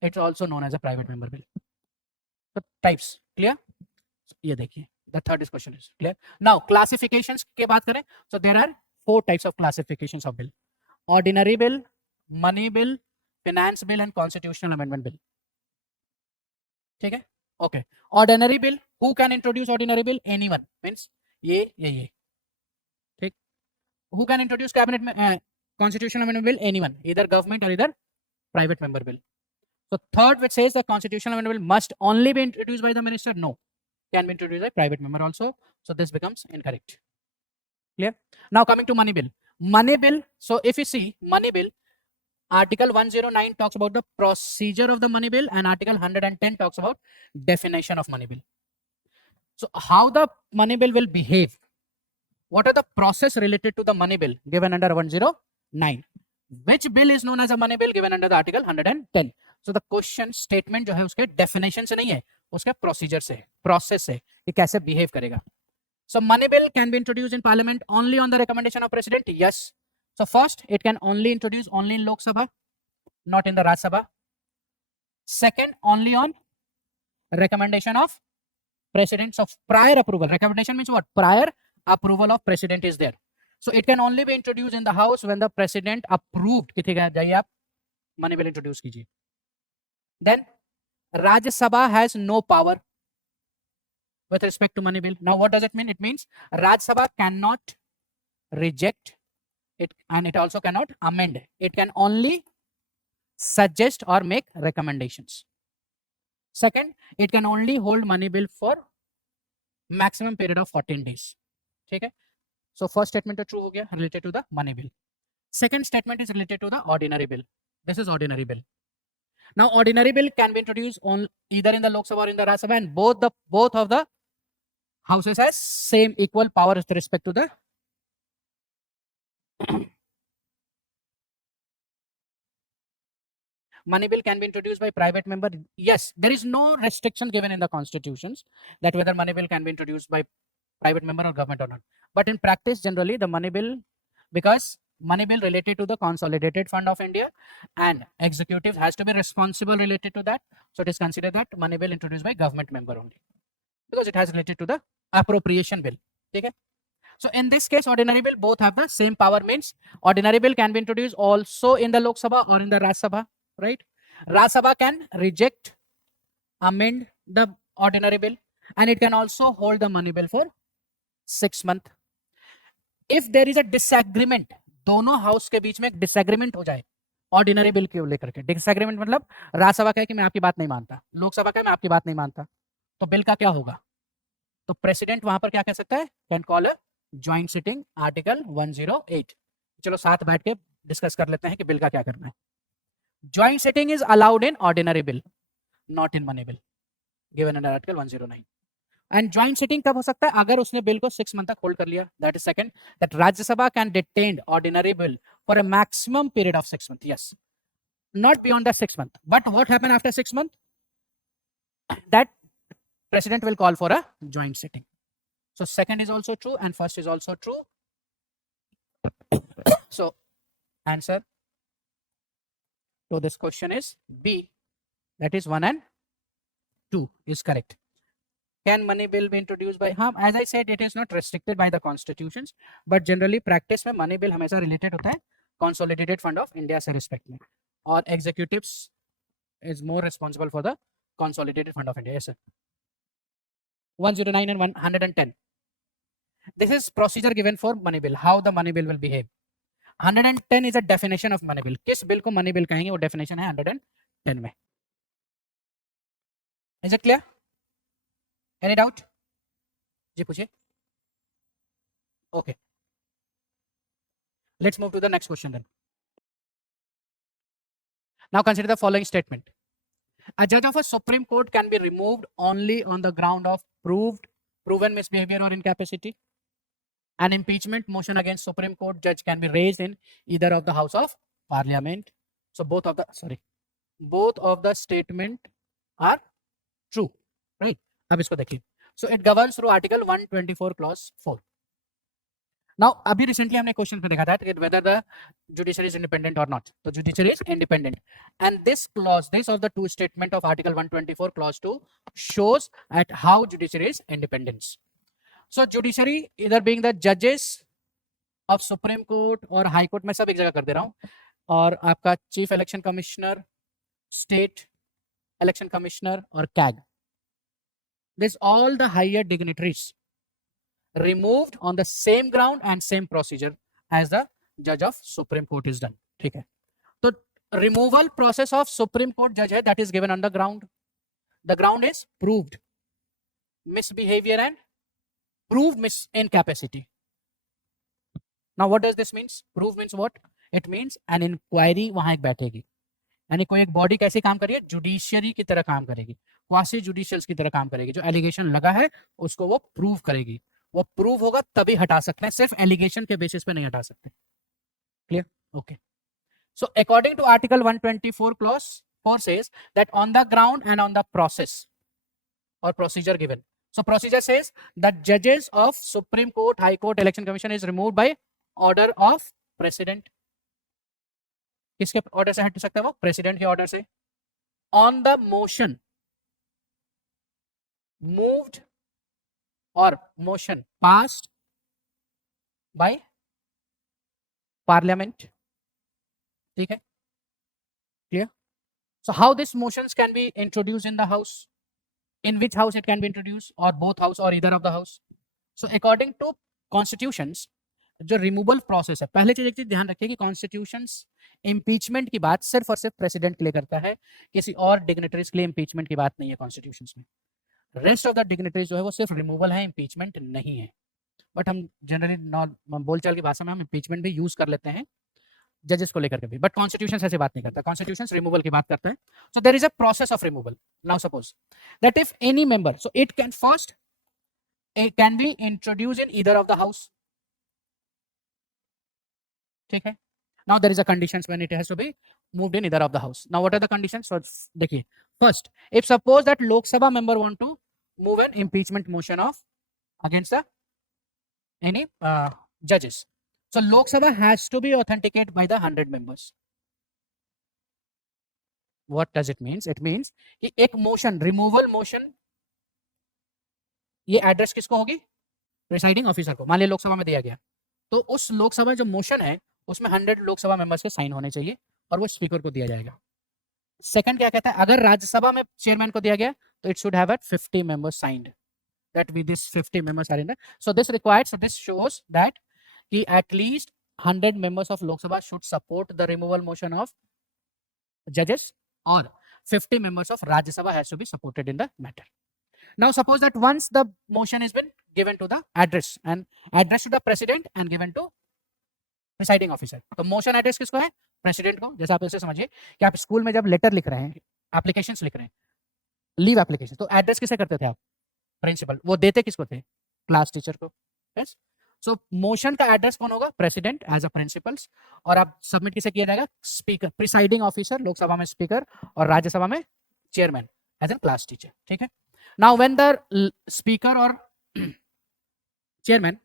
it's also known as a private member bill. So types clear? ये देखिए, the third is question is clear. Now classifications के बात करें, so there are 4 types of classifications of bill: ordinary bill, money bill, finance bill and constitutional amendment bill. ठीक है. Okay. Ordinary bill, who can introduce ordinary bill? Anyone, means ये. ठीक. Who can introduce cabinet constitutional amendment bill? Anyone, either government or either private member bill. So third, which says the constitutional amendment bill must only be introduced by the minister, no, can be introduced by private member also. So this becomes incorrect. Clear? Now coming to money bill. Money bill, so if you see money bill, Article 109 talks about the procedure of the money bill and Article 110 talks about definition of money bill. So how the money bill will behave? What are the process related to the money bill given under 109? Which bill is known as a money bill given under the Article 110? So the question statement जो है उसके definition से नहीं है, उसके procedure से, process से, कि कैसे behave करेगा. So money bill can be introduced in parliament only on the recommendation of president. Yes. So first, it can only introduce only in Lok Sabha, not in the Raj Sabha. Second, only on recommendation of president. So prior approval. Recommendation means what? Prior approval of president is there. So it can only be introduced in the house when the president approved. जाइए आप money bill introduce कीजिए. Then Rajya Sabha has no power with respect to money bill. Now what does it mean? It means Rajya Sabha cannot reject it and it also cannot amend. It can only suggest or make recommendations. Second, it can only hold money bill for maximum period of 14 days. ठीक है. So first statement तो true हो गया related to the money bill. Second statement is related to the ordinary bill. This is ordinary bill. Now ordinary bill can be introduced on either in the Lok Sabha or in the Rajya Sabha, and both of the houses has same equal power with respect to the money bill can be introduced by private member. Yes, there is no restriction given in the constitutions that whether money bill can be introduced by private member or government or not. But in practice, generally the money bill, because money bill related to the consolidated fund of India and executive has to be responsible related to that. So it is considered that money bill introduced by government member only because it has related to the appropriation bill. Okay. So in this case, ordinary bill both have the same power, means ordinary bill can be introduced also in the Lok Sabha or in the Raj Sabha, right? Raj Sabha can reject, amend the ordinary bill, and it can also hold the money bill for 6 months. If there is a disagreement, दोनों house के बीच में एक disagreement हो जाए ordinary bill को लेकर के, disagreement मतलब राज्यसभा का है कि मैं आपकी बात नहीं मानता, लोकसभा का है मैं आपकी बात नहीं मानता, तो बिल का क्या होगा? तो प्रेसिडेंट वहां पर क्या कह सकता है? Can call a joint sitting, article 108। चलो साथ बैठ के डिस्कस कर लेते हैं कि बिल का क्या करना है। Joint sitting is allowed in ordinary bill, not in money bill, given under article 109। And joint sitting कब हो सकता है? अगर उसने बिल को 6 मंथ तक होल्ड कर लिया। That is second, that Rajya Sabha can detain ordinary bill for a maximum period of 6 month, yes, not beyond the 6 month. But what happen after 6 month? That president will call for a joint sitting. So second is also true and first is also true. So answer to this question is B, that is 1 and 2 is correct. Can money bill be introduced by, as I said, it is not restricted by the constitutions, but generally practice में money bill हमेशा related होता है consolidated fund of India से respect में, और executives is more responsible for the consolidated fund of India. Yes sir. 109 and 110. This is procedure given for money bill, how the money bill will behave. 110 is a definition of money bill. किस bill को money bill कहेंगे वो definition है 110 में. Is it clear? Any doubt? जी पूछिए. Okay. Let's move to the next question then. Now consider the following statement. A judge of a Supreme Court can be removed only on the ground of proven misbehavior or incapacity. An impeachment motion against Supreme Court judge can be raised in either of the House of Parliament. So both of the statement are true, right? अब इसको देखिए. So it governs through Article 124 Clause 4. Now अभी recently हमने question पे देखा था whether the judiciary is independent or not. तो judiciary is independent, and this clause, this of the two statement of Article 124 Clause 2 shows at how judiciary is independent. So judiciary either being the judges of Supreme Court और High Court, मैं सब एक जगह कर दे रहा हूँ, और आपका chief election commissioner, state election commissioner और CAG, this all the higher dignitaries removed on the same ground and same procedure as the judge of Supreme Court is done. ठीक है, तो removal process of Supreme Court judge है, that is given on the ground. The ground is proved misbehavior and proved incapacity. Now what does this means? Prove means what? It means an inquiry वहां एक बैठेगी, यानी कोई एक body कैसे काम करेगी? जुडिशियरी की तरह काम करेगी, क्वासी जुडिशियल्स की तरह काम करेगी. जो एलिगेशन लगा है उसको वो प्रूव करेगी, वो प्रूव होगा तभी हटा सकते हैं, सिर्फ एलिगेशन के बेसिस पे नहीं हटा सकते. Clear? Okay. So according to article 124 clause 4 says that on the ground and on the process or procedure given. So procedure says that judges of Supreme Court, High Court, Election Commission is removed by order of President. किसके order से हट सकता है वो? President के order से. On the motion moved और motion passed by parliament. ठीक है, clear? So how this motions can be introduced in the house, in which house it can be introduced, or both house or either of the house. So according to constitutions, जो removal process है, पहले चीज एक चीज ध्यान रखिए कि constitutions impeachment की बात सिर्फ और सिर्फ प्रेसिडेंट के लिए करता है, किसी और डिग्निटरीज के लिए इम्पीचमेंट की बात नहीं है कॉन्स्टिट्यूशंस में. रेस्ट ऑफ द डिग्निटरीज जो है वो सिर्फ रिमूवल है, इम्पीचमेंट नहीं है. बट हम जनरली बोलचाल की भाषा में हम इम्पीचमेंट भी यूज कर लेते हैं जजेस को लेकर के भी, बट कॉन्स्टिट्यूशन ऐसे बात नहीं करता. कॉन्स्टिट्यूशन रिमूवल की बात करता है. So there is a process of removal. Now suppose that if any member, so it can first it can be introduced in either of the house. ठीक है. Now there is a conditions when it has to be moved in either of the house. Now what are the conditions? So देखिए, first, if suppose that Lok Sabha member want to move an impeachment motion of against the any judges, so Lok Sabha has to be authenticated by the 100 members. What does it means? It means कि एक motion, removal motion, ये address किसको होगी? Presiding officer को. मान लिया लोकसभा में दिया गया, तो उस लोकसभा जो मोशन है उसमें 100 लोकसभा मेंबर्स के साइन होने चाहिए और वो स्पीकर को दिया जाएगा. सेकंड क्या कहता है? अगर राज्यसभा में चेयरमैन को दिया गया तो it should have at 50 members signed. That with this 50 members are in the, so this required, so this shows that कि at least 100 members of Lok Sabha should support the removal motion of judges, or 50 members of Rajya Sabha has to be supported in the matter. Now suppose that once the motion has been given to the address and address to the president and given to presiding officer, तो motion address किसको है? President को. जैसे आप ऐसे समझिए कि आप स्कूल में जब लेटर लिख रहे हैं, एप्लीकेशंस लिख रहे हैं, लीव एप्लीकेशन, तो एड्रेस किसे करते थे आप? प्रिंसिपल. वो देते किसको थे? क्लास टीचर को. यस. सो मोशन का एड्रेस कौन होगा? President as a principals. और आप सबमिट किसे किया जाएगा? स्पीकर, प्रिसाइडिंग ऑफिसर, लोकसभा में स्पीकर और राज्यसभा में chairman as an class teacher. ठीक है. नाउ व्हेन द स्पीकर और chairman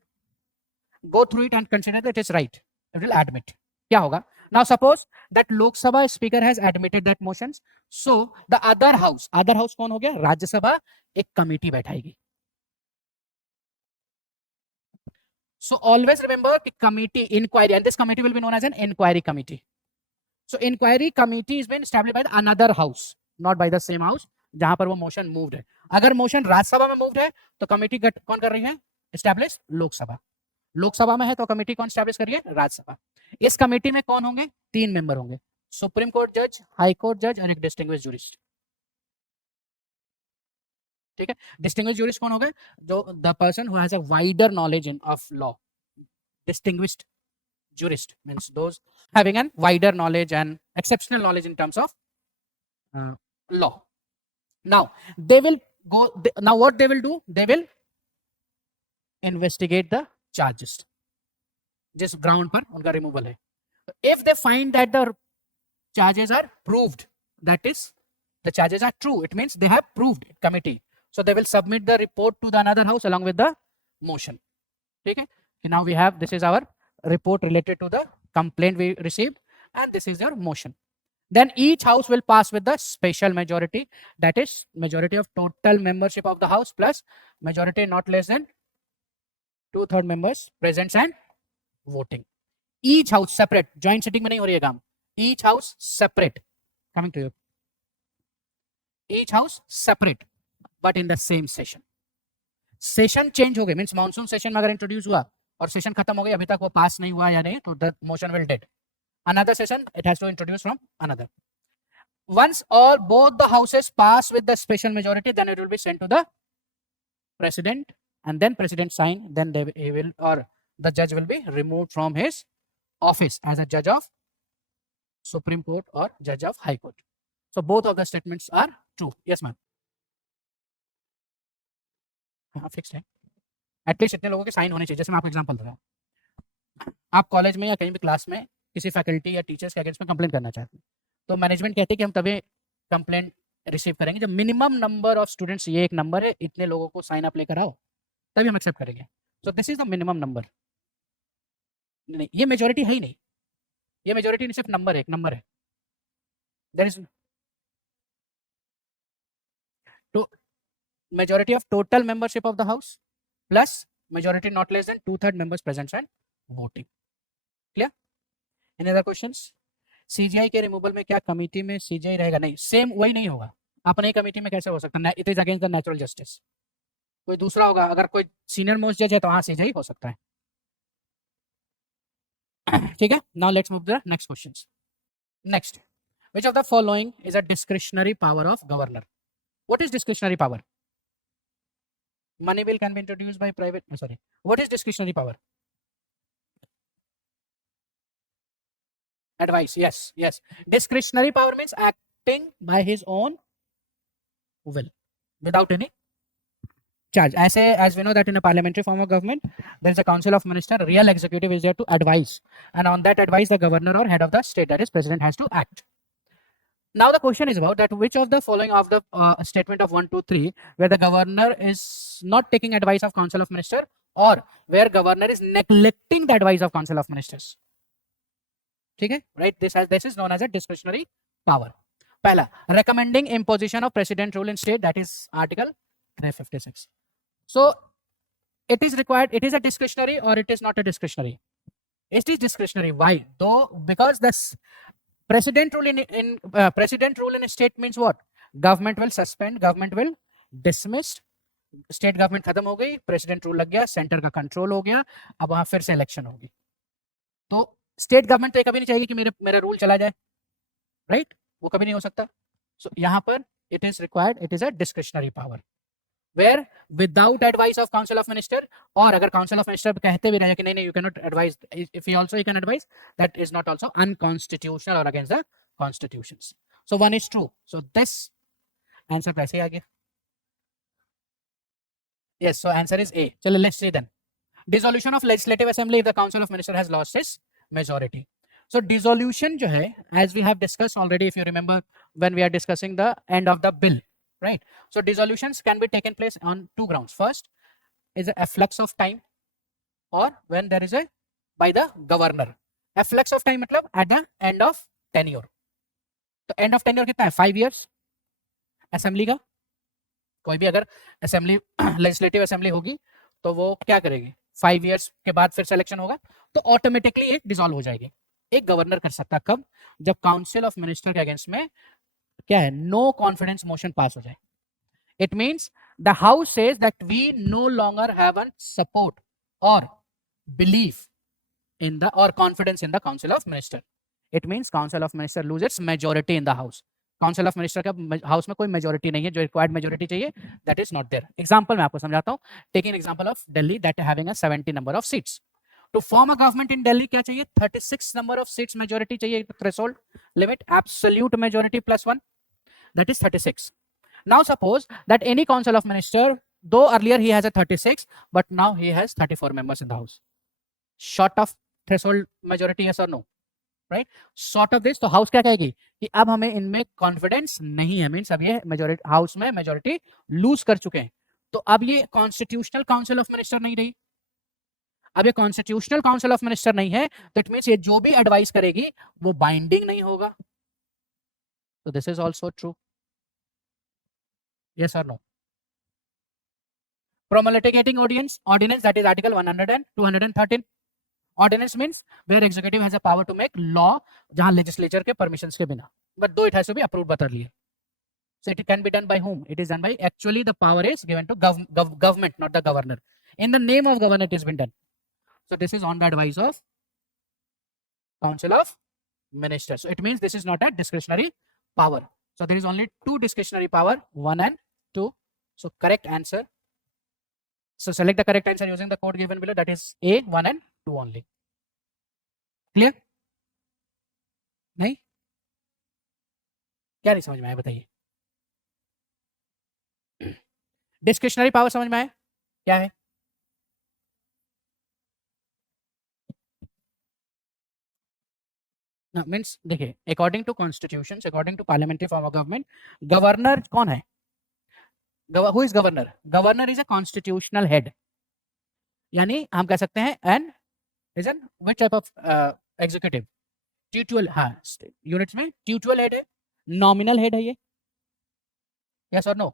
go through it and consider that it is right, it will admit. क्या होगा? Now suppose that Lok Sabha speaker has admitted that motions, so the other house कौन हो गया? राज्यसभा एक committee बैठाएगी. So always remember कि committee inquiry, and this committee will be known as an inquiry committee. So inquiry committee is been established by another house, not by the same house जहां पर वो motion moved है. अगर motion Rajya Sabha में moved है तो committee कौन कर रही है? एस्टैब्लिश लोकसभा. लोकसभा में है तो कमेटी कौन स्टैब्लिश करिए? राज्यसभा. इस कमेटी में कौन होंगे? 3 मेंबर होंगे, सुप्रीम कोर्ट जज, हाई कोर्ट जज और एक डिस्टिंग्विश्ड जूरिस्ट. ठीक है. डिस्टिंग्विश्ड जूरिस्ट कौन होगा? जो the person who has a wider knowledge in of law. Distinguished jurist means those having a wider knowledge and exceptional knowledge in terms of law. Now they will go, now what they will do? They will investigate the charges जिस ground पर उनका removal है. If they find that the charges are proved, that is the charges are true, it means they have proved, committee, so they will submit the report to the another house along with the motion. ठीक है. Now we have, this is our report related to the complaint we received, and this is your motion. Then each house will pass with the special majority, that is majority of total membership of the house plus majority not less than 2/3 members present and voting. Each house separate, joint sitting में नहीं हो रही है काम. Each house separate, coming to you. Each house separate but in the same session. Session change हो गए means monsoon session में अगर इंट्रोड्यूस हुआ और सेशन खत्म हो गई, अभी तक वो पास नहीं हुआ या नहीं, तो the motion will dead. Another session it has to introduce from another. Once all both the houses pass with the special majority, then it will be sent to the president, and then president sign, then he will, or the judge will be removed from his office as a judge of Supreme Court or judge of High Court. So both of the statements are true. Yes ma'am. हाँ fixed है. At least इतने लोगों के sign होने चाहिए. जैसे मैं आपको एग्जांपल दे रहा हूँ, आप कॉलेज में या कहीं भी क्लास में किसी फैकल्टी या टीचर्स के अगेंस्ट में कंप्लेंट करना चाहते हैं, तो मैनेजमेंट कहती है कि हम तभी कंप्लेंट रिसीव करेंगे जब मिनिमम नंबर ऑफ स्टूडेंट्स, ये एक नंबर है, इतने लोगों को साइन अप लेकर आओ, तभी हम एक्सेप्ट करेंगे. सो this is the minimum number. नहीं, ये मेजोरिटी है ही नहीं. ये मेजोरिटी नहीं, सिर्फ नंबर है, एक नंबर है. देयर इज तो majority of total membership of the house plus majority not less than 2/3 members present and voting. Clear? Any other questions? CGI के रिमूवल में क्या कमेटी में CGI रहेगा? नहीं, सेम वही नहीं होगा. अपने कमेटी में कैसे हो सकता है? It is against the natural justice. कोई दूसरा होगा. अगर कोई सीनियर मोस्ट जज है तो हाँ CGI हो सकता है. ठीक है. Now let's move to the next questions. Next, which of the following is a discretionary power of governor? What is discretionary power? Money bill can be introduced by private, sorry, what is discretionary power? Advice. Yes. Discretionary power means acting by his own will without any charge. As we know that in a parliamentary form of government, there is a council of minister. Real executive is there to advise, and on that advice, the governor or head of the state, that is president, has to act. Now the question is about that which of the following of the statement of 1, 2, 3, where the governor is not taking advice of council of minister, or where governor is neglecting the advice of council of ministers. ठीक है, right? This is known as a discretionary power. पहला, recommending imposition of president rule in state, that is article 356. So it is required, it is a discretionary or it is not a discretionary? It is discretionary. Why? Though because this president rule in a state means what? Government will suspend, government will dismiss, state government खत्म हो गई, president rule लग गया, centre का control हो गया, अब वहां फिर से इलेक्शन होगी. तो स्टेट गवर्नमेंट तो कभी नहीं चाहेगी कि मेरा रूल चला जाए, राइट? वो कभी नहीं हो सकता. सो यहाँ पर it is required, it is a discretionary power where without advice of council of minister, और अगर काउंसिल ऑफ मिनिस्टर कहते भी रहे कि नहीं you can not advise, if he also he can advise, that is not also unconstitutional और against the constitutions. So one is true. So this answer कैसे आ गया? Yes, so answer is A. चलो let's see then. Dissolution of legislative assembly if the council of minister has lost its majority. So dissolution जो है, as we have discussed already, if you remember when we are discussing the end of the bill, right? So dissolutions can be taken place on two grounds. First is a efflux of time, or when there is a by the governor. Efflux of time मतलब at the end of tenure. तो end of tenure कितना है? 5 years assembly का. कोई भी अगर assembly legislative assembly होगी तो वो क्या करेगी? 5 इयर्स के बाद फिर सिलेक्शन होगा तो ऑटोमेटिकली एक डिसॉल्व हो जाएगी. एक गवर्नर कर सकता कब? जब काउंसिल ऑफ मिनिस्टर के अगेंस्ट में क्या है? नो कॉन्फिडेंस मोशन पास हो जाए. It means the house says that we no longer have an support और बिलीफ इन द और confidence in the council of minister. It means council of minister lose its majority in the house. Council of minister का house में कोई majority नहीं है, जो required majority चाहिए that is not there. Example मैं आपको समझाता हूं. Taking example of Delhi that having a 70 number of seats. To form a government in Delhi क्या चाहिए? 36 नंबर ऑफ सीट्स मेजोरिटी चाहिए. Threshold limit absolute majority +1, that is 36. Now suppose that any council of minister, though earlier he has a 36 but now he has 34 members in the house. Short of threshold majority, yes or no? Right, short of this. तो house क्या कहेगी कि अब हमें इनमें confidence नहीं है, means अब ये मेजॉरिटी हाउस में मेजॉरिटी लूज कर चुके हैं. तो अब ये कॉन्स्टिट्यूशनल काउंसिल ऑफ मिनिस्टर नहीं रही. अब ये कॉन्स्टिट्यूशनल काउंसिल ऑफ मिनिस्टर नहीं है, दैट मींस ये जो भी एडवाइस करेगी वो बाइंडिंग नहीं होगा. तो this is also true. Yes or no? प्रोमulgating ordinance that is article 100 and 213. Ordinance means where executive has a power to make law, जहां legislature के permissions के बिना, but though it has to be approved by earlier. So it can be done by whom? It is done by, actually the power is given to government, not the governor. In the name of governor it has been done. So this is on the advice of council of ministers. So it means this is not a discretionary power. So there is only two discretionary power, 1 and 2. So correct answer. So select the correct answer using the code given below, that is A, 1 and 2 only. Clear? नहीं? क्या नहीं समझ में आया बताइए? Discretionary power समझ में आया क्या है? मीन्स देखिए, according to constitution, according to parliamentary form of government, governor कौन है? Who is governor? Governor is a constitutional head. यानी हम कह सकते हैं an is an which type of executive? Titular. हाँ, यूनिट्स में ट्यूटुअल हेड है, नॉमिनल हेड है ये, yes or no?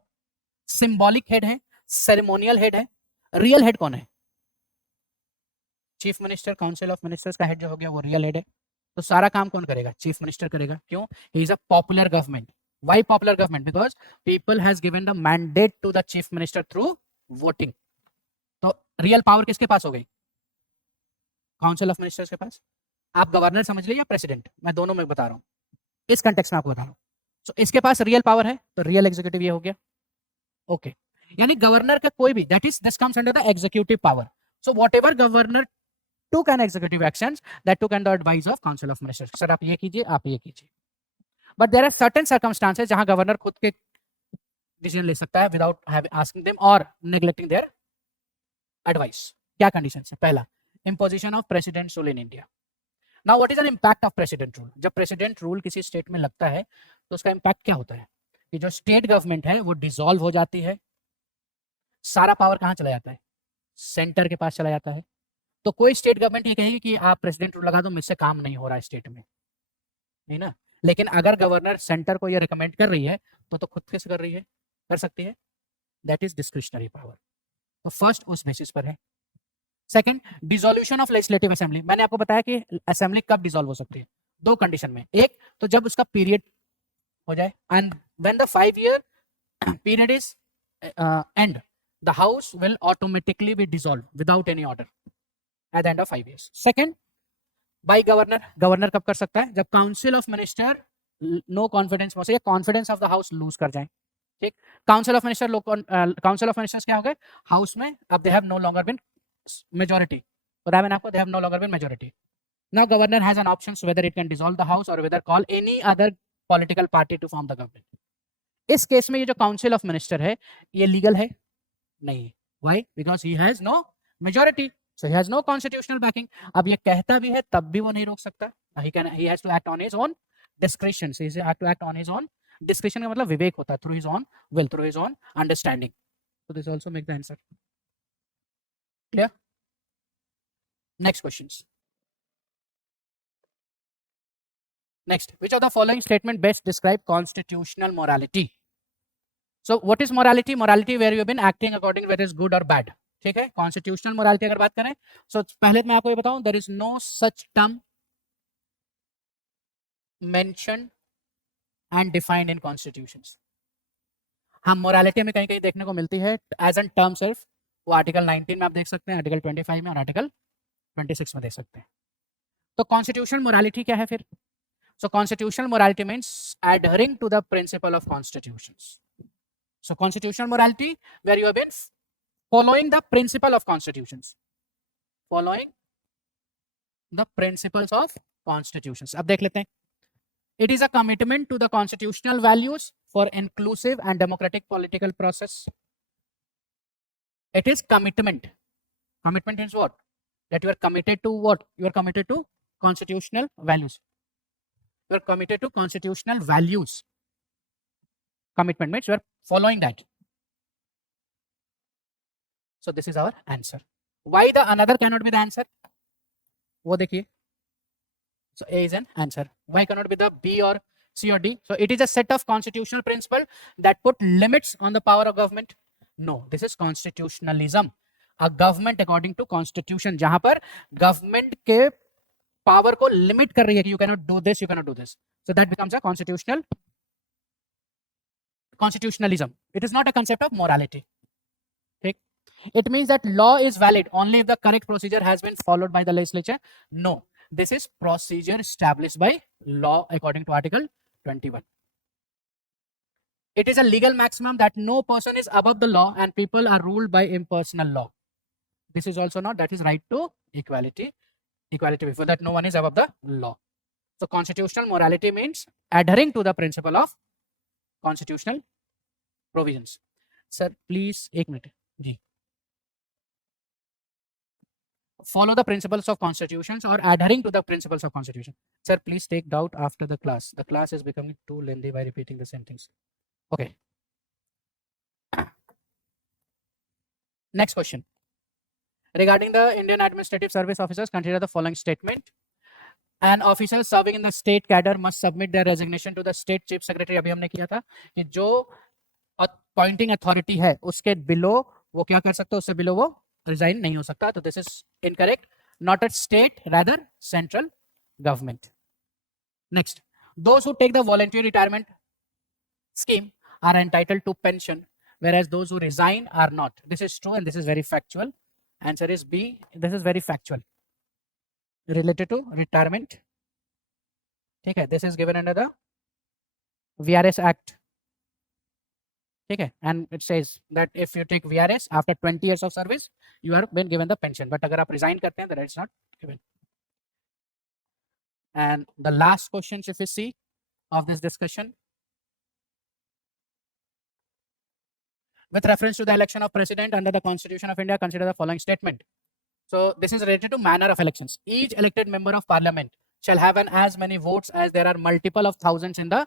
Symbolic head है, सेरेमोनियल हेड है. रियल हेड कौन है? Chief minister. Council of ministers का हेड जो हो गया वो रियल हेड है. तो सारा काम कौन करेगा? चीफ मिनिस्टर करेगा. क्यों? He is a popular government. Why popular government? Because people has given the mandate to the chief minister through voting. तो रियल पावर किसके पास हो गई? काउंसिल ऑफ मिनिस्टर्स के पास. आप गवर्नर समझ लीजिए या प्रेसिडेंट, मैं दोनों में बता रहा हूँ, इस कंटेक्स्ट में आपको बता रहा हूँ. तो इसके पास रियल पावर है, तो रियल एग्जीक्यूटिव ये हो गया. ओके, यानी गवर्नर का कोई भी, that is this comes under the executive power. So whatever governor took an executive actions, that took under advice of council of ministers. Sir आप ये कीजिए, आप ये कीजिए. But there are certain circumstances जहां गवर्नर खुद के डिसीजन ले सकता है विदाउट आस्किंग देम और नेग्लेक्टिंग देयर एडवाइस। क्या कंडीशन है? पहला, imposition of president rule in India. Now what is an impact of president rule? जब प्रेसिडेंट रूल किसी स्टेट में लगता है तो उसका इम्पैक्ट क्या होता है कि जो स्टेट गवर्नमेंट है वो डिसॉल्व हो जाती है, सारा पावर कहाँ चला जाता है? सेंटर के पास चला जाता है। तो कोई स्टेट गवर्नमेंट ये कहेगी कि आप प्रेसिडेंट रूल लगा दो, मुझसे काम नहीं हो रहा है स्टेट में, नहीं ना। लेकिन अगर गवर्नर सेंटर को ये रिकमेंड कर रही है तो खुद कैसे कर रही है, कर सकती है, दैट इज डिस्क्रिशनरी पावर। तो फर्स्ट उस बेसिस पर है। Second, dissolution of legislative assembly. मैंने आपको बताया कि असेंबली कब डिसॉल्व हो सकती है, दो कंडीशन में। एक तो जब उसका पीरियड हो जाए, and when the 5-year period is end, the house will automatically be dissolved without any order at the end of 5 years. Second, by governor. Governor कब कर सकता है? जब council of minister no confidence motion या confidence of the house lose कर जाए। ठीक, council of minister council of ministers क्या हो गए हाउस में, अब they have no longer been majority, बताया मैंने आपको, they have no longer been majority. Now governor has an option whether it can dissolve the house or whether call any other political party to form the government. इस case में ये जो council of minister है ये legal है? नहीं। Why? Because he has no majority, so he has no constitutional backing. अब ये कहता भी है तब भी वो नहीं रोक सकता। He has to act on his own discretion. So he has to act on his own discretion का मतलब विवेक होता है, through his own will, through his own understanding. So this also make the answer clear. Next questions. Next, which of the following statement best describe constitutional morality? So what is morality? Morality where you have been acting according to whether is good or bad. ठीक है, constitutional morality अगर बात करें, so पहले मैं आपको ये बताऊं, there is no such term mentioned and defined in constitutions. हम मोरालिटी हमें कहीं कहीं देखने को मिलती है एज एन टर्म सिर्फ, वो आर्टिकल 19 में आप देख सकते हैं, आर्टिकल 25 में और आर्टिकल 26 में देख सकते हैं। तो कॉन्स्टिट्यूशनल मोरालिटी क्या है फिर? So constitutional morality means adhering to the principle of constitutions. So constitutional morality where you have been following the principle of constitutions, following the principles of constitutions. अब देख लेते हैं। It is a commitment to the constitutional values for inclusive and democratic political process. It is commitment. Commitment is what? That you are committed to what? You are committed to constitutional values. You are committed to constitutional values. Commitment means you are following that. So this is our answer. Why the another cannot be the answer? वो देखिए. So A is an answer. Why cannot be the B or C or D? So it is a set of constitutional principle that put limits on the power of government. No, this is constitutionalism. A government according to constitution, जहां पर government के power को limit कर रही है कि you cannot do this, you cannot do this, so that becomes a constitutionalism. It is not a concept of morality. ठीक, it means that law is valid only if the correct procedure has been followed by the legislature. No, this is procedure established by law according to article 21. It is a legal maximum that no person is above the law and people are ruled by impersonal law. This is also not, that is right to equality before that, no one is above the law. So constitutional morality means adhering to the principle of constitutional provisions. Sir, please एक minute जी, follow the principles of constitutions or adhering to the principles of constitution. Sir, please take doubt after the class. The class is becoming too lengthy by repeating the same things. Okay. Next question. Regarding the Indian Administrative Service officers, consider the following statement. An officer serving in the state cadre must submit their resignation to the state chief secretary. अभी हमने किया था कि जो appointing authority है उसके below वो क्या कर सकता है, उससे बिलो वो रिजाइन नहीं हो सकता। तो this is incorrect, not at state, rather central government. Next, those who take the voluntary retirement scheme are entitled to pension, whereas those who resign are not. This is true and this is very factual. Answer is B. This is very factual related to retirement. ठीक है, this is given under the VRS Act. ठीक है, and it says that if you take VRS after 20 years of service, you are been given the pension. But अगर आप resign करते हैं, then it's not given. And the last question, if you see of this discussion, with reference to the election of president under the Constitution of India, consider the following statement. So this is related to manner of elections. Each elected member of parliament shall have as many votes as there are multiple of thousands in the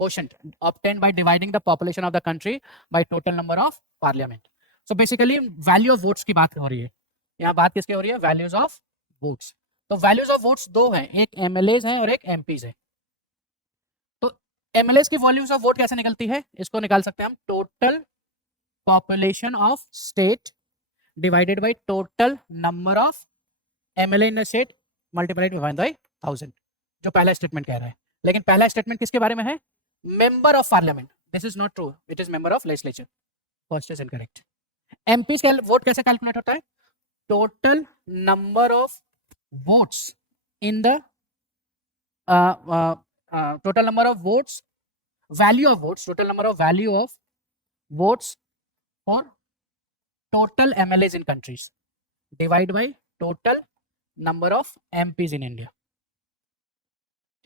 quotient obtained by dividing the population of the country by total number of parliament. So basically value of votes की बात हो रही है. यहाँ बात किसकी हो रही है? Values of votes. तो values of votes दो हैं, एक MLAs हैं और एक MPs है. तो MLAs की values of vote कैसे निकलती है? इसको निकाल सकते हैं हम total population of state divided by total number of MLA in the state multiplied by 1000. जो पहला स्टेटमेंट कह रहा है. लेकिन पहला स्टेटमेंट किसके बारे में है? Member of parliament. This is not true, it is member of legislature. First is incorrect. MP का वोट कैसे कैलकुलेट होता है? Total number of votes in the total number of votes, value of votes, total number of value of votes for total MLAs in countries divide by total number of MPs in India.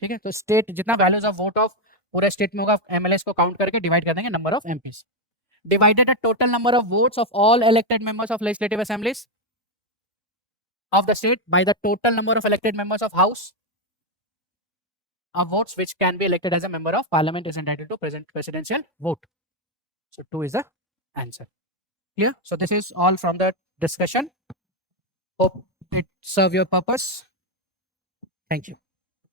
ठीक है, तो state जितना values of vote of पूरे state में होगा, MLAs को count करके divide कर देंगे number of MPs. Divided the total number of votes of all elected members of legislative assemblies of the state by the total number of elected members of house of votes which can be elected as a member of parliament is entitled to presidential vote. So 2 is the answer. Clear? So this is all from the discussion. Hope it serve your purpose. Thank you.